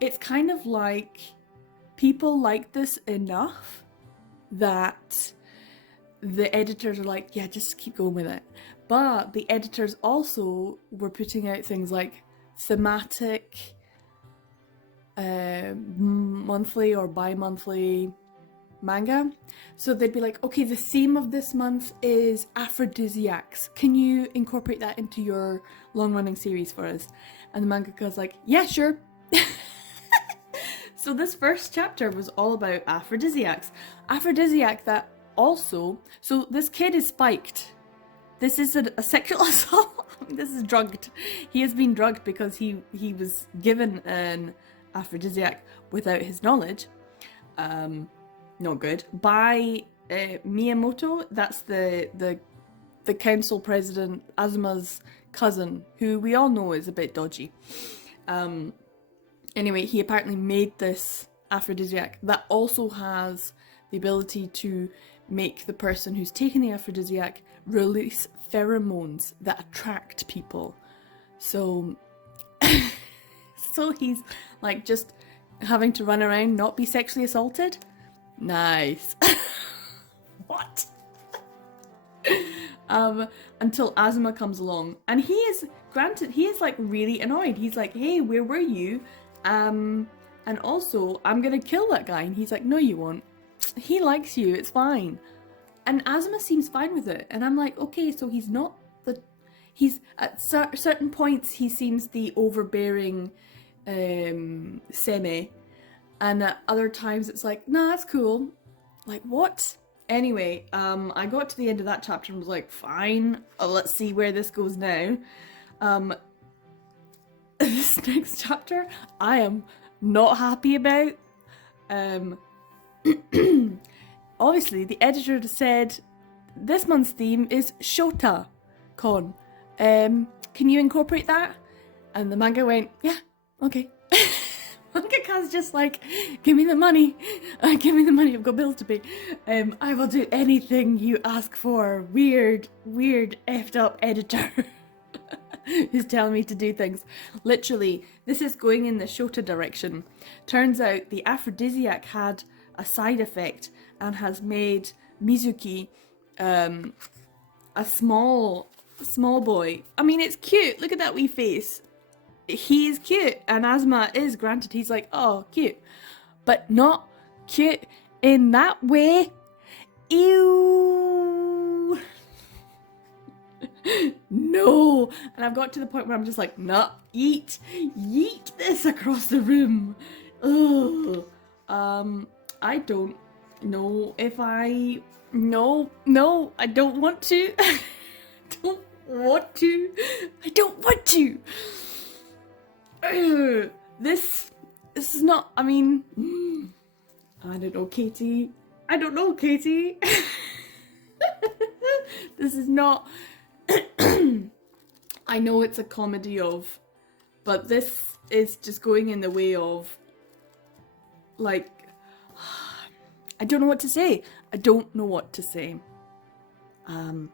It's kind of like people like this enough that the editors are like, yeah, just keep going with it. But the editors also were putting out things like thematic, monthly or bi-monthly manga. So they'd be like, okay, the theme of this month is aphrodisiacs. Can you incorporate that into your long-running series for us? And the mangaka's like, yeah, sure. So this first chapter was all about aphrodisiacs. Aphrodisiac that also... So this kid is spiked. This is a sexual assault. This is drugged. He has been drugged because he was given an aphrodisiac without his knowledge. Not good. By Miyamoto. That's the council president, Azuma's cousin, who we all know is a bit dodgy. Anyway, he apparently made this aphrodisiac that also has the ability to make the person who's taking the aphrodisiac release pheromones that attract people. So, so he's like just having to run around, not be sexually assaulted. Nice. What? Until Azuma comes along, and he is like really annoyed. He's like, hey, where were you? And also, I'm gonna kill that guy. And he's like, no, you won't. He likes you, it's fine. And Azuma seems fine with it. And I'm like, okay, so he's not he's at certain points, he seems the overbearing semi. And at other times it's like, nah, that's cool. Like, what? Anyway, I got to the end of that chapter and was like, fine, let's see where this goes now. This next chapter, I am not happy about. Obviously, the editor said, this month's theme is Shota Con. Can you incorporate that? And the manga went, yeah, okay. Mangaka's just like, give me the money, I've got bills to pay. I will do anything you ask for. Weird, effed up editor who's telling me to do things. Literally, this is going in the Shota direction. Turns out the aphrodisiac had a side effect and has made Mizuki a small boy. I mean, it's cute. Look at that wee face. He is cute, and Azuma is, granted, he's like, oh, cute, but not cute in that way. Ew. No. And I've got to the point where I'm just like, nah, yeet this across the room. Ugh. I don't know if I... No, I don't want to. I don't want to. This is not, I mean, I don't know, Katie. This is not, I know it's a comedy of, but this is just going in the way of, like, I don't know what to say. I'm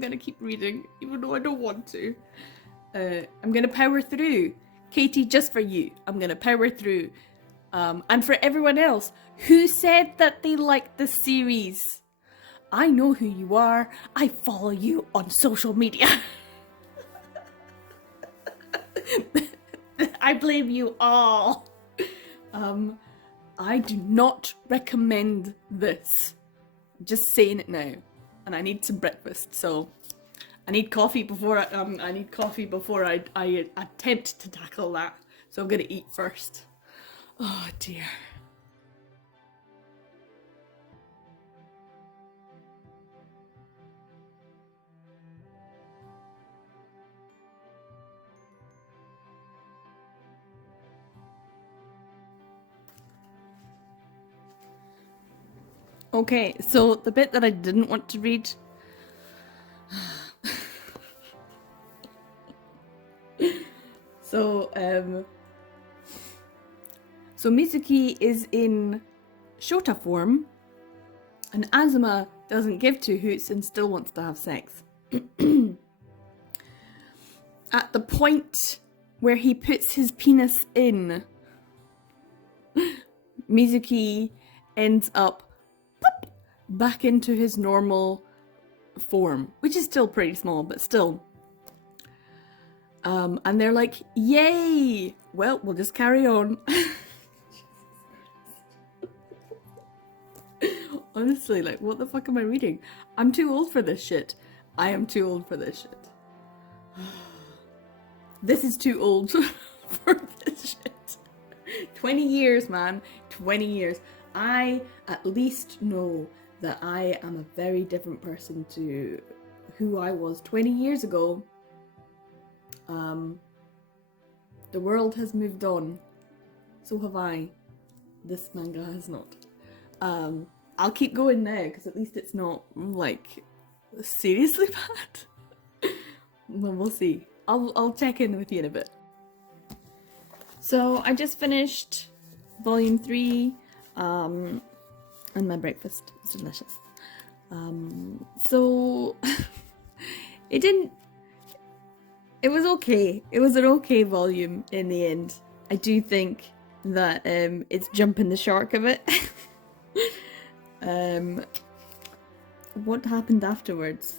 gonna keep reading, even though I don't want to. I'm gonna power through. Katie, just for you, I'm gonna power through. And for everyone else who said that they liked the series, I know who you are. I follow you on social media. I blame you all. I do not recommend this. I'm just saying it now. And I need some breakfast, so I need coffee before I attempt to tackle that. So I'm gonna eat first. Oh dear. Okay, so the bit that I didn't want to read. So Mizuki is in Shota form, and Azuma doesn't give two hoots and still wants to have sex. At the point where he puts his penis in, Mizuki ends up back into his normal form, which is still pretty small, but still. And they're like, yay! Well, we'll just carry on. Honestly, like, what the fuck am I reading? I'm too old for this shit. I am too old for this shit. This is too old for this shit. 20 years, man. 20 years. I at least know that I am a very different person to who I was 20 years ago. The world has moved on. So have I. This manga has not. I'll keep going now, because at least it's not, like, seriously bad. Well, we'll see. I'll check in with you in a bit. So, I just finished volume 3, and my breakfast was delicious. So it was okay. It was an okay volume in the end. I do think that it's jumping the shark a bit. What happened afterwards?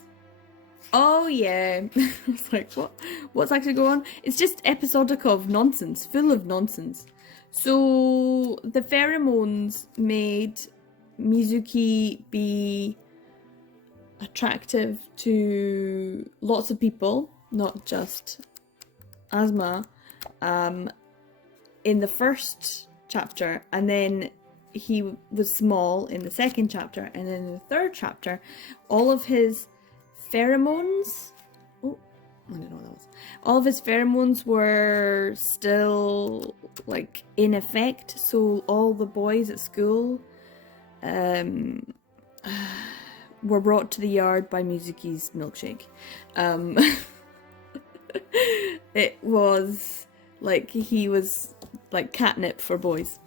Oh yeah. I was like, what? What's actually going on? It's just episodic of nonsense, full of nonsense. So the pheromones made Mizuki be attractive to lots of people, not just Asuma, in the first chapter, and then he was small in the second chapter, and then in the third chapter, all of his pheromones, oh, I don't know what that was. All of his pheromones were still like in effect, so all the boys at school were brought to the yard by Mizuki's milkshake. It was like he was like catnip for boys.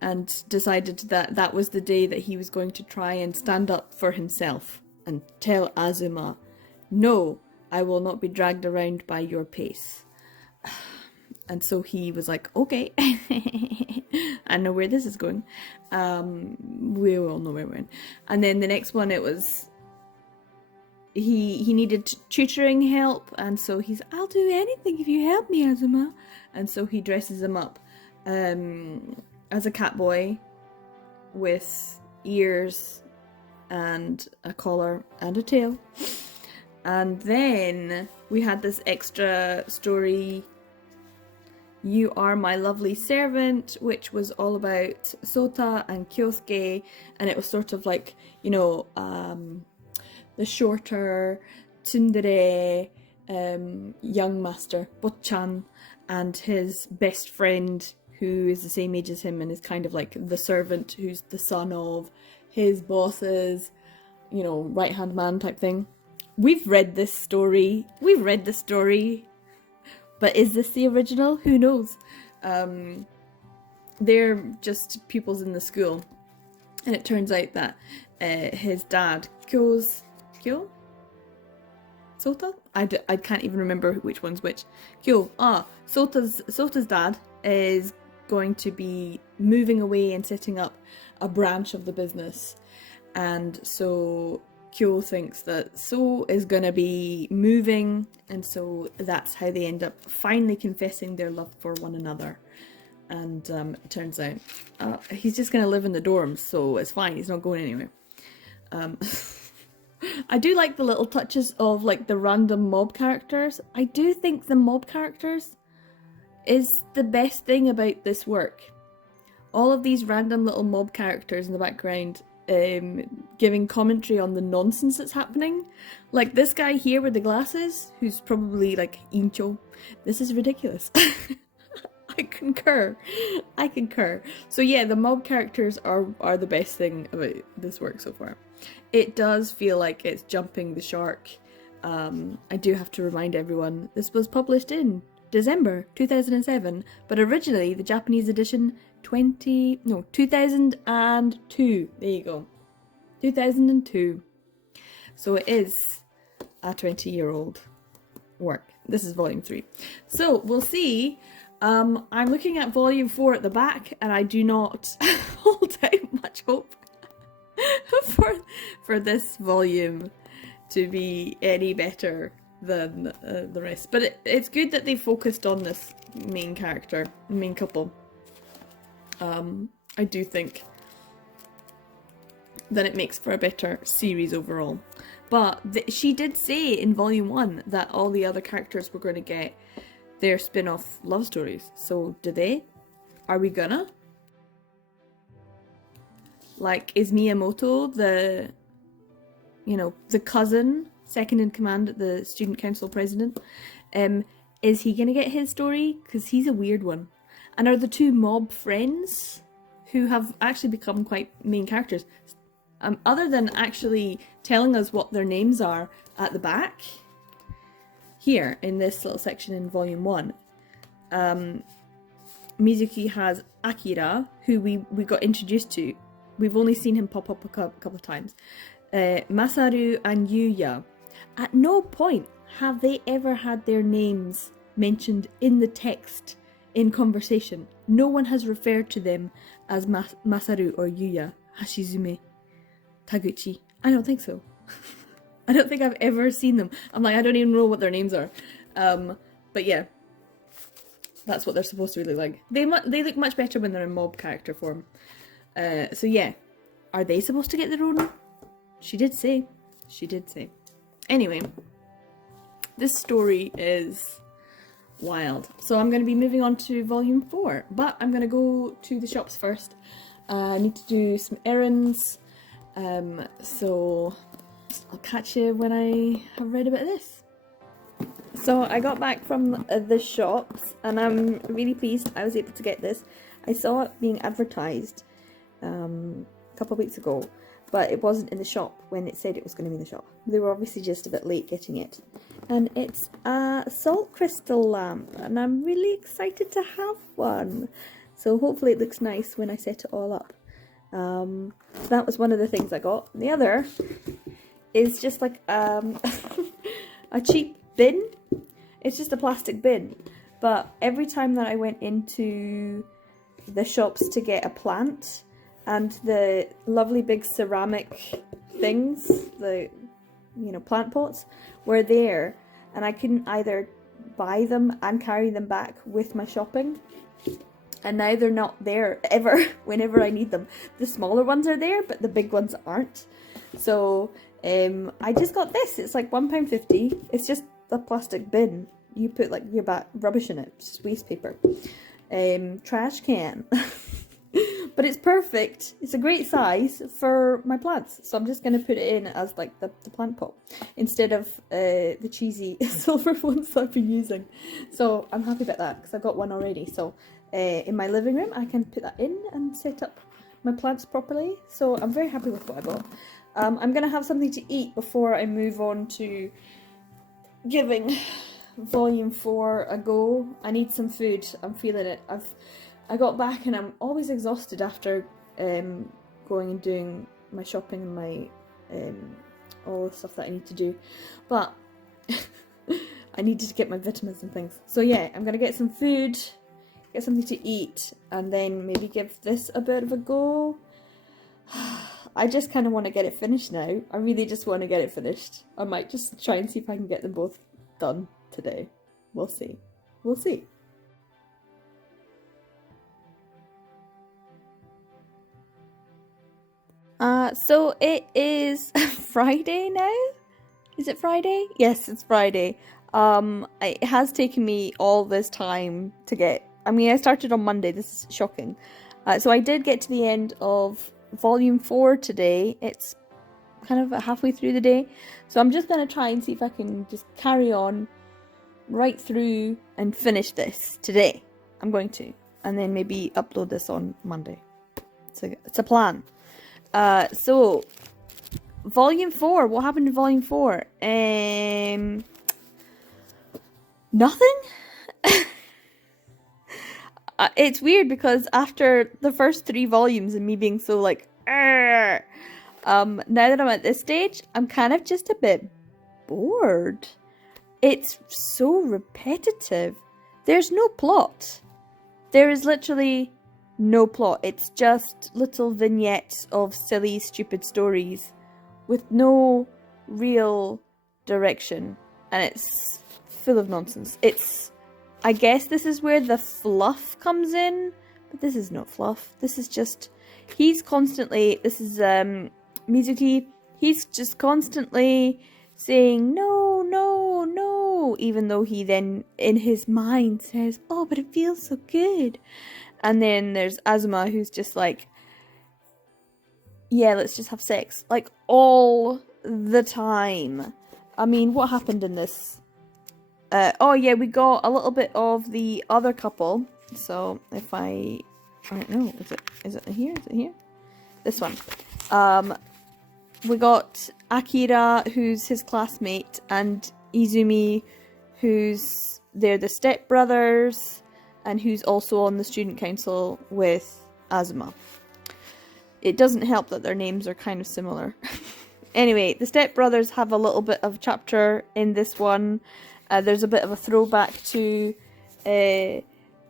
And decided that that was the day that he was going to try and stand up for himself and tell Asuma, no, I will not be dragged around by your pace. And so he was like, okay, I know where this is going. We all know where we're in. And then the next one, it was, he needed tutoring help, and so he's, I'll do anything if you help me, Asuma. And so he dresses him up as a cat boy with ears and a collar and a tail. And then we had this extra story, You Are My Lovely Servant, which was all about Sota and Kyosuke, and it was sort of like, you know, the shorter tsundere young master, Botchan, and his best friend, who is the same age as him and is kind of like the servant who's the son of his boss's, you know, right-hand man type thing. We've read this story, but is this the original? Who knows? They're just pupils in the school, and it turns out that his dad, Kyo? Sota? I can't even remember which one's which. Kyo. Sota's dad is going to be moving away and setting up a branch of the business, and so Kyo thinks that So is gonna be moving, and so that's how they end up finally confessing their love for one another. And it turns out he's just gonna live in the dorms, so it's fine, he's not going anywhere. I do like the little touches of like the random mob characters. I do think the mob characters is the best thing about this work. All of these random little mob characters in the background giving commentary on the nonsense that's happening. Like this guy here with the glasses, who's probably like Incho. This is ridiculous. I concur. So yeah, the mob characters are the best thing about this work so far. It does feel like it's jumping the shark. I do have to remind everyone, this was published in December 2007, but originally the Japanese edition 2002. There you go. 2002. So it is a 20-year-old work. This is volume 3. So we'll see. I'm looking at volume 4 at the back, and I do not hold out much hope for this volume to be any better than the rest. But it's good that they focused on this main character, main couple. I do think that it makes for a better series overall. But she did say in volume 1 that all the other characters were going to get their spin-off love stories. So do they? Are we gonna? Like, is Miyamoto the cousin, second in command at the student council president? Is he gonna get his story? Because he's a weird one. And are the two mob friends who have actually become quite main characters, other than actually telling us what their names are at the back, here in this little section in volume 1, Mizuki has Akira, who we got introduced to. We've only seen him pop up a couple of times. Masaru and Yuya. At no point have they ever had their names mentioned in the text in conversation. No one has referred to them as Masaru or Yuya, Hashizume, Taguchi. I don't think so. I don't think I've ever seen them. I'm like, I don't even know what their names are. But yeah, that's what they're supposed to really like. They look much better when they're in mob character form. So yeah, are they supposed to get their own? She did say. She did say. Anyway, this story is wild. So I'm going to be moving on to volume 4, but I'm going to go to the shops first. I need to do some errands, so I'll catch you when I have read a bit of this. So I got back from the shops and I'm really pleased I was able to get this. I saw it being advertised a couple of weeks ago, but it wasn't in the shop when it said it was going to be in the shop. They were obviously just a bit late getting it. And it's a salt crystal lamp, and I'm really excited to have one. So hopefully it looks nice when I set it all up. So that was one of the things I got. The other is just like a cheap bin. It's just a plastic bin. But every time that I went into the shops to get a plant, and the lovely big ceramic things, the plant pots, were there, and I couldn't either buy them and carry them back with my shopping. And now they're not there ever whenever I need them. The smaller ones are there, but the big ones aren't. So I just got this. It's like £1.50. It's just a plastic bin. You put like your rubbish in it, just waste paper. Trash can. But it's perfect. It's a great size for my plants. So I'm just going to put it in as like the plant pot instead of the cheesy silver ones that I've been using. So I'm happy about that because I've got one already. So in my living room I can put that in and set up my plants properly. So I'm very happy with what I bought. I'm going to have something to eat before I move on to giving volume 4 a go. I need some food. I'm feeling it. I got back and I'm always exhausted after going and doing my shopping and my all the stuff that I need to do, but I needed to get my vitamins and things. So yeah, I'm gonna get some food, get something to eat, and then maybe give this a bit of a go. I just kind of want to get it finished now. I really just want to get it finished. I might just try and see if I can get them both done today. We'll see. We'll see. So it is Friday now? Is it Friday? Yes, it's Friday. It has taken me all this time to get... I mean, I started on Monday. This is shocking. So I did get to the end of volume 4 today. It's kind of halfway through the day. So I'm just going to try and see if I can just carry on right through and finish this today. I'm going to. And then maybe upload this on Monday. It's a plan. So, volume 4, what happened in volume 4? Nothing? It's weird because after the first 3 volumes and me being so like, now that I'm at this stage, I'm kind of just a bit bored. It's so repetitive. There's no plot. There is literally no plot. It's just little vignettes of silly, stupid stories with no real direction. And it's full of nonsense. I guess this is where the fluff comes in. But this is not fluff. This is just... This is Mizuki. He's just constantly saying, no, no, no. Even though he then, in his mind, says, oh, but it feels so good. And then there's Azuma, who's just like, yeah, let's just have sex. Like, all the time. I mean, what happened in this? Oh, yeah, we got a little bit of the other couple. So, if I don't know, is it here? Is it here? This one. We got Akira, who's his classmate, and Izumi, they're the stepbrothers. and who's also on the student council with Azuma. It doesn't help that their names are kind of similar. Anyway, the stepbrothers have a little bit of chapter in this one. There's a bit of a throwback to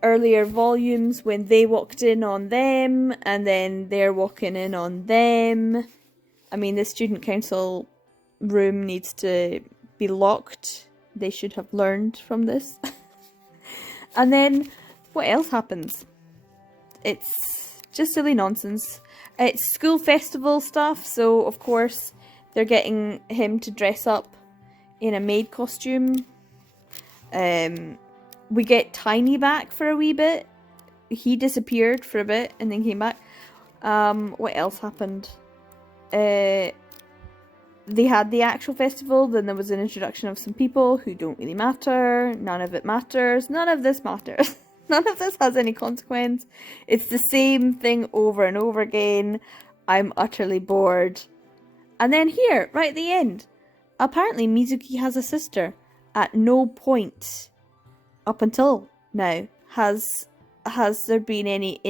earlier volumes when they walked in on them, and then they're walking in on them. I mean, the student council room needs to be locked. They should have learned from this. And then, what else happens? It's just silly nonsense. It's school festival stuff, so of course they're getting him to dress up in a maid costume. We get Tiny back for a wee bit. He disappeared for a bit and then came back. What else happened? They had the actual festival, then there was an introduction of some people who don't really matter. None of it matters. None of this matters. None of this has any consequence. It's the same thing over and over again. I'm utterly bored. And then here, right at the end, apparently Mizuki has a sister. At no point up until now has there been any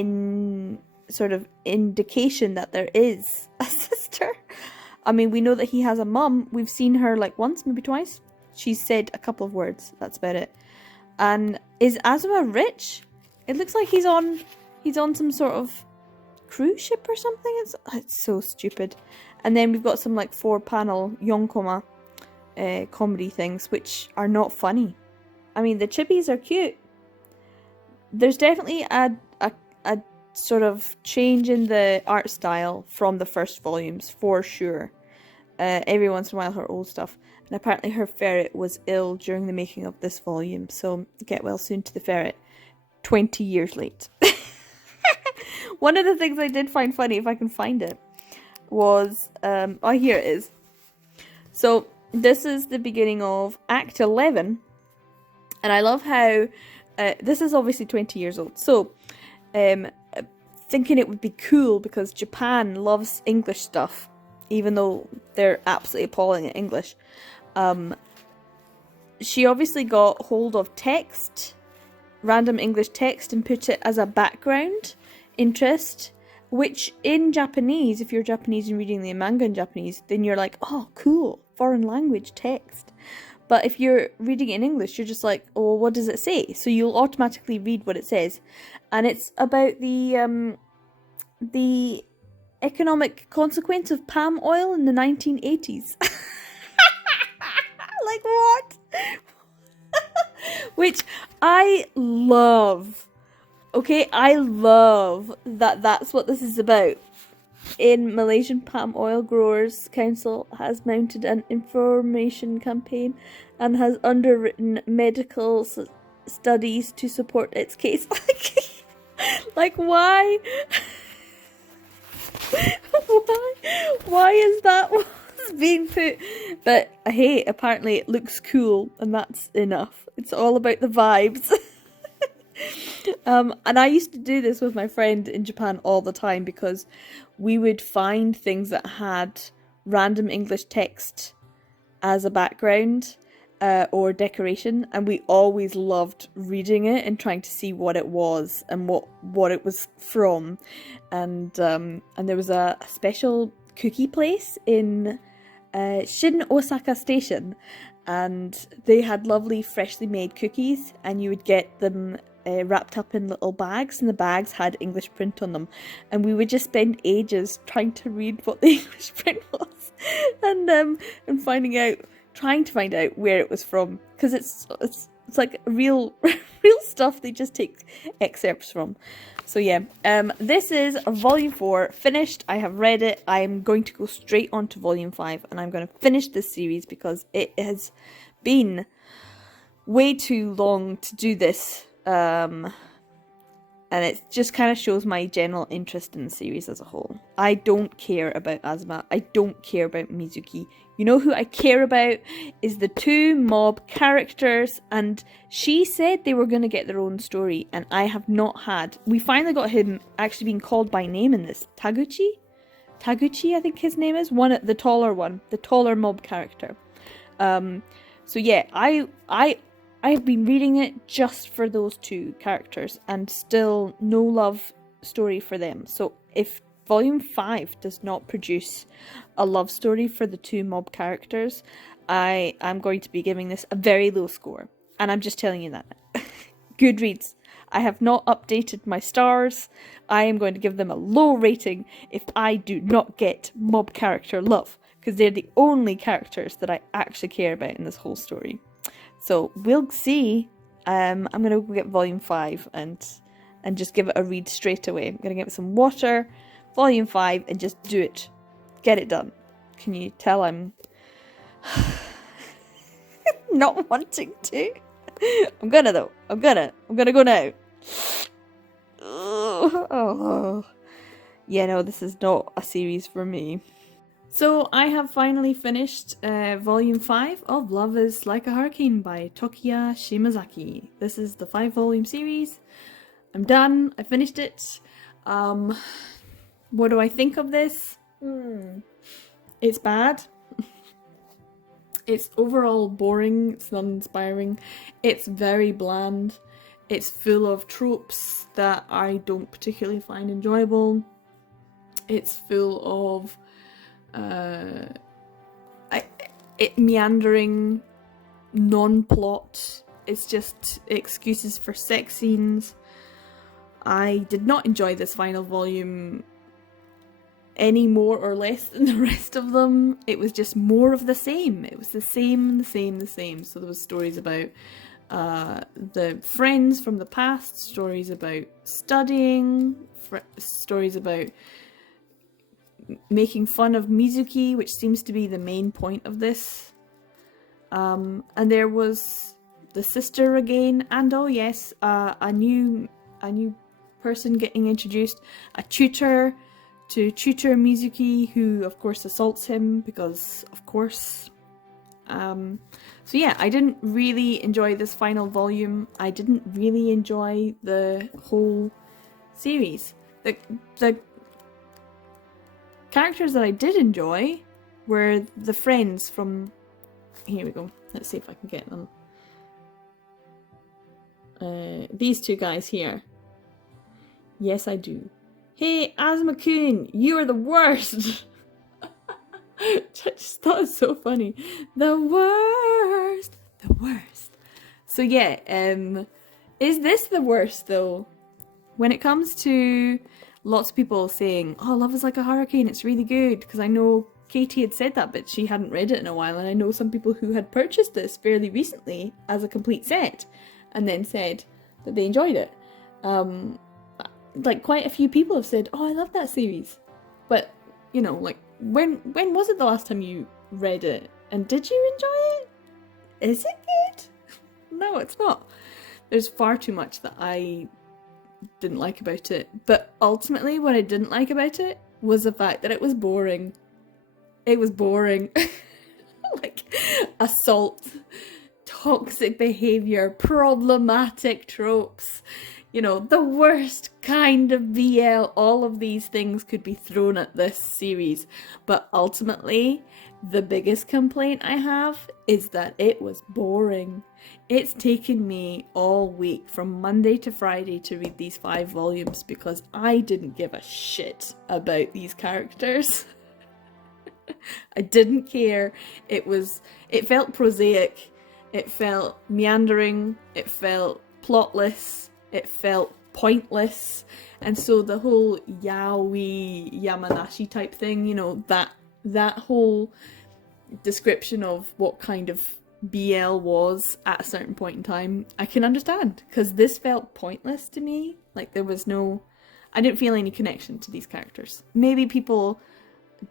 sort of indication that there is a sister. I mean, we know that he has a mum. We've seen her like once, maybe twice. She's said a couple of words. That's about it. And is Azuma rich? It looks like he's on some sort of cruise ship or something. It's so stupid. And then we've got some like 4-panel yonkoma comedy things, which are not funny. I mean, the chippies are cute. There's definitely a sort of change in the art style from the first volumes, for sure. Every once in a while, her old stuff. And apparently her ferret was ill during the making of this volume, so get well soon to the ferret. 20 years late. One of the things I did find funny, if I can find it, was... oh, here it is. So, this is the beginning of Act 11. And I love how... this is obviously 20 years old. So, thinking it would be cool because Japan loves English stuff, even though they're absolutely appalling at English. She obviously got hold of text, random English text, and put it as a background interest, which in Japanese, if you're Japanese and reading the manga in Japanese, then you're like, oh, cool, foreign language text. But if you're reading it in English, you're just like, oh, what does it say? So you'll automatically read what it says. And it's about the economic consequence of palm oil in the 1980s. Like, what? Which I love. Okay, I love that that's what this is about. In Malaysian Palm Oil Growers Council has mounted an information campaign and has underwritten medical studies to support its case. Like, why? Why is that what's being put? But hey, apparently it looks cool, and that's enough. It's all about the vibes. And I used to do this with my friend in Japan all the time because we would find things that had random English text as a background or decoration, and we always loved reading it and trying to see what it was and what it was from. And there was a special cookie place in Shin Osaka Station, and they had lovely freshly made cookies, and you would get them wrapped up in little bags, and the bags had English print on them, and we would just spend ages trying to read what the English print was, and trying to find out where it was from, because it's like real stuff they just take excerpts from. So yeah, this is volume 4 finished. I have read it. I'm going to go straight on to volume 5, and I'm going to finish this series because it has been way too long to do this. And it just kind of shows my general interest in the series as a whole. I don't care about Azuma. I don't care about Mizuki. You know who I care about is the 2 mob characters, and she said they were going to get their own story, and I have not had. We finally got him actually being called by name in this. Taguchi, I think his name is. The taller mob character. So yeah, I I have been reading it just for those two characters and still no love story for them. So if Volume 5 does not produce a love story for the two mob characters, I am going to be giving this a very low score. And I'm just telling you that. Goodreads, I have not updated my stars. I am going to give them a low rating if I do not get mob character love, because they're the only characters that I actually care about in this whole story. So we'll see. I'm going to go get Volume 5 and just give it a read straight away. I'm going to get some water, Volume 5, and just do it. Get it done. Can you tell I'm not wanting to? I'm gonna though. I'm gonna go now. Oh. Yeah, no, this is not a series for me. So I have finally finished Volume 5 of Love is Like a Hurricane by Tokiya Shimazaki. This is the 5-volume series. I'm done. I finished it. What do I think of this? It's bad. It's overall boring. It's not inspiring. It's very bland. It's full of tropes that I don't particularly find enjoyable. It's full of meandering non-plot. It's just excuses for sex scenes. I did not enjoy this final volume any more or less than the rest of them. It was just more of the same. It was the same. So there was stories about the friends from the past, stories about studying, stories about making fun of Mizuki, which seems to be the main point of this. And there was the sister again, and oh yes, a new person getting introduced, a tutor to tutor Mizuki, who of course assaults him because of course. So yeah, I didn't really enjoy this final volume. I didn't really enjoy the whole series. The characters that I did enjoy were the friends from... Here we go. Let's see if I can get them. These two guys here. Yes, I do. Hey, Azuma-kun, you are the worst! I just thought it was so funny. The worst! The worst. So yeah, is this the worst though? When it comes to lots of people saying, oh, Love is Like a Hurricane, it's really good, because I know Katie had said that, but she hadn't read it in a while, and I know some people who had purchased this fairly recently as a complete set, and then said that they enjoyed it. Like, quite a few people have said, oh, I love that series. But, you know, like, when was it the last time you read it? And did you enjoy it? Is it good? No, it's not. There's far too much that I didn't like about it. But ultimately, what I didn't like about it was the fact that it was boring. It was boring. Like, assault, toxic behaviour, problematic tropes. You know, the worst kind of BL, all of these things could be thrown at this series. But ultimately, the biggest complaint I have is that it was boring. It's taken me all week from Monday to Friday to read these 5 volumes because I didn't give a shit about these characters. I didn't care. It felt prosaic. It felt meandering. It felt plotless. It felt pointless, and so the whole yaoi Yamanashi type thing, you know, that whole description of what kind of BL was at a certain point in time, I can understand, because this felt pointless to me. Like, there was I didn't feel any connection to these characters. Maybe people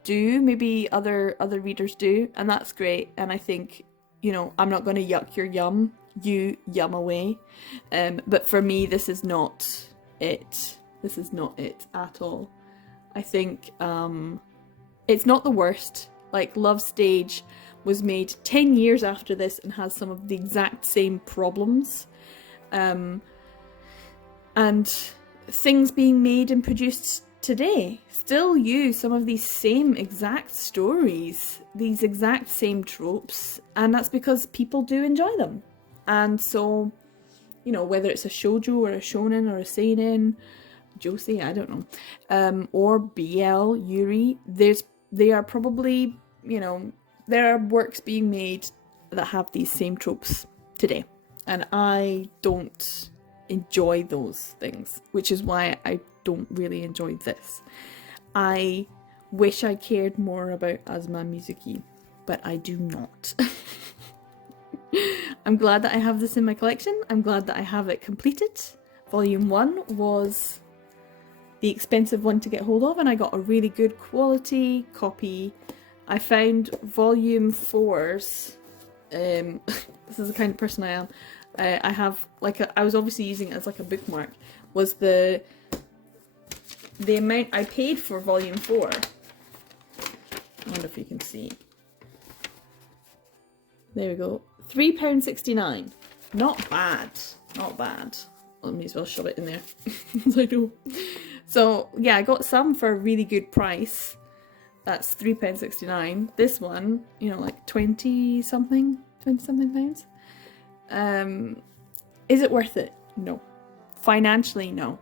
do, maybe other readers do, and that's great, and I think, you know, I'm not going to yuck your yum. You yum away. But for me, this is not it. This is not it at all. I think it's not the worst. Like, Love Stage was made 10 years after this and has some of the exact same problems. And things being made and produced today still use some of these same exact stories, these exact same tropes, and that's because people do enjoy them. And so, you know, whether it's a shoujo or a shonen or a seinen, josei, I don't know, or BL, Yuri, they are probably, you know, there are works being made that have these same tropes today. And I don't enjoy those things, which is why I don't really enjoy this. I wish I cared more about Azuma Mizuki, but I do not. I'm glad that I have this in my collection. I'm glad that I have it completed. Volume 1 was the expensive one to get hold of, and I got a really good quality copy. I found Volume 4's, this is the kind of person I am, I have like I was obviously using it as like a bookmark, was the amount I paid for Volume 4. I wonder if you can see. There we go. £3.69. Not bad. Not bad. I may as well shove it in there. I know. So yeah, I got some for a really good price. That's £3.69. This one, you know, like 20 something pounds. Is it worth it? No. Financially, no.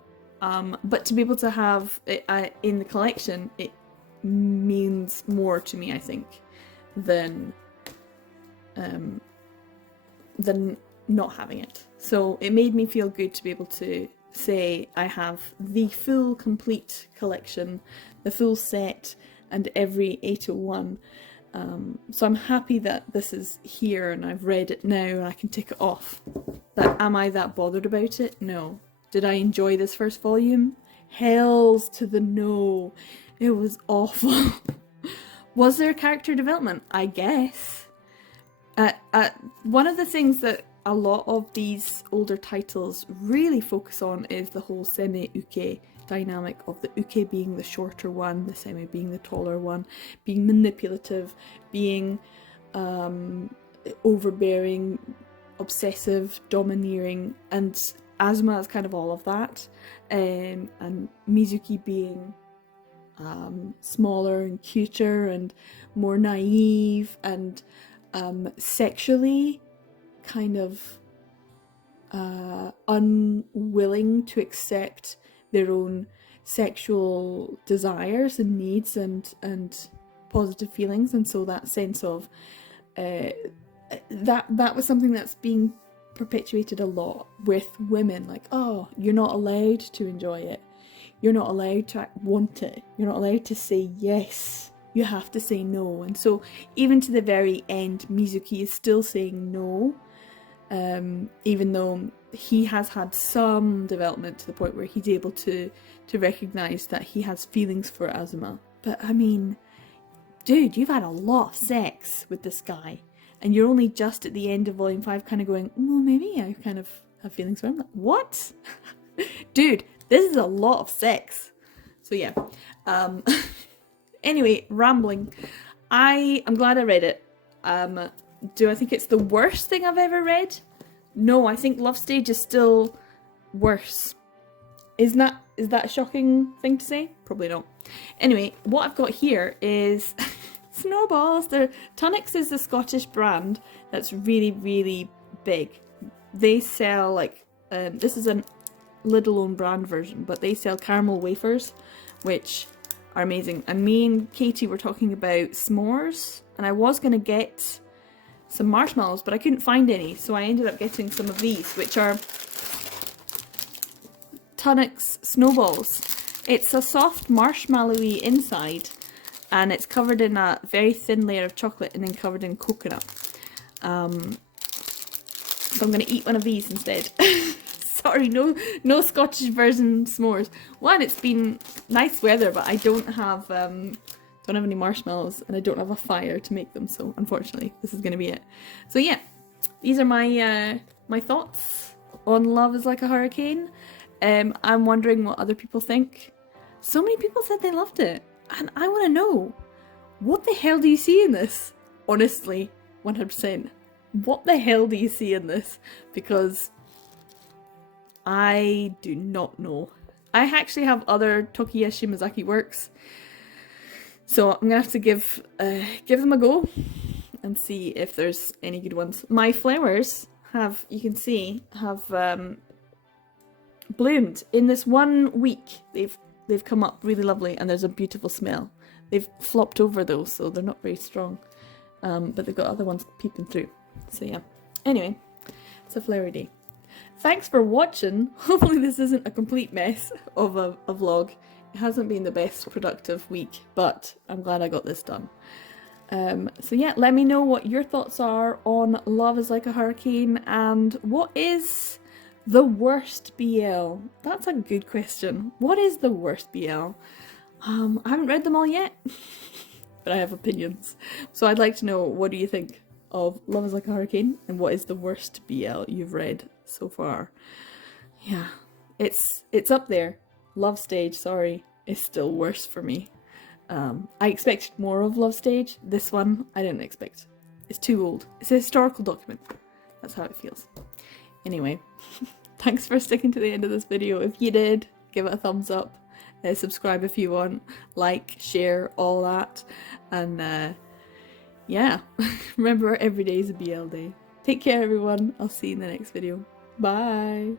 But to be able to have it in the collection, it means more to me, I think, than not having it. So it made me feel good to be able to say I have the full complete collection, the full set, and every 801. So I'm happy that this is here and I've read it now and I can tick it off. But am I that bothered about it? No. Did I enjoy this first volume? Hells to the no. It was awful. Was there character development? I guess. One of the things that a lot of these older titles really focus on is the whole semi-uke dynamic of the uke being the shorter one, the semi being the taller one, being manipulative, being overbearing, obsessive, domineering, and Azuma is kind of all of that, and Mizuki being smaller and cuter and more naive and sexually kind of unwilling to accept their own sexual desires and needs and positive feelings. And so that sense of that was something that's being perpetuated a lot with women, like, oh, you're not allowed to enjoy it, you're not allowed to want it, you're not allowed to say yes, you have to say no. And so even to the very end, Mizuki is still saying no, even though he has had some development to the point where he's able to recognise that he has feelings for Azuma. But I mean, dude, you've had a lot of sex with this guy, and you're only just at the end of Volume 5 kind of going, well, maybe I kind of have feelings for him. Like, what? Dude, this is a lot of sex. So yeah. Anyway, rambling. I'm glad I read it. Do I think it's the worst thing I've ever read? No, I think Love Stage is still worse. Is that a shocking thing to say? Probably not. Anyway, what I've got here is Snowballs. Tunnix is the Scottish brand that's really, really big. They sell like, this is a little own brand version, but they sell caramel wafers, which are amazing. And me and Katie were talking about s'mores, and I was going to get some marshmallows, but I couldn't find any, so I ended up getting some of these, which are Tunnix Snowballs. It's a soft marshmallowy inside, and it's covered in a very thin layer of chocolate and then covered in coconut. So I'm going to eat one of these instead. Sorry, no Scottish version s'mores. One, it's been nice weather, but I don't have any marshmallows, and I don't have a fire to make them, so unfortunately this is going to be it. So yeah, these are my my thoughts on Love is Like a Hurricane. I'm wondering what other people think. So many people said they loved it, and I want to know, what the hell do you see in this? Honestly, 100%. What the hell do you see in this? Because I do not know. I actually have other Tokiya Shimazaki works, so I'm gonna have to give them a go and see if there's any good ones. My flowers have, you can see, have bloomed in this 1 week. They've come up really lovely, and there's a beautiful smell. They've flopped over though, so they're not very strong, but they've got other ones peeping through. So yeah. Anyway, it's a flowery day. Thanks for watching. Hopefully this isn't a complete mess of a vlog. It hasn't been the best productive week, but I'm glad I got this done. So yeah, let me know what your thoughts are on Love is Like a Hurricane, and what is the worst BL? That's a good question. What is the worst BL? I haven't read them all yet, but I have opinions. So I'd like to know, what do you think of Love is Like a Hurricane, and what is the worst BL you've read so far? Yeah, it's up there. Love Stage, sorry, is still worse for me. I expected more of Love Stage. This one, I didn't expect. It's too old. It's a historical document. That's how it feels. Anyway, thanks for sticking to the end of this video. If you did, give it a thumbs up. Subscribe if you want. Like, share, all that. And yeah, remember, every day is a BL day. Take care, everyone. I'll see you in the next video. Bye.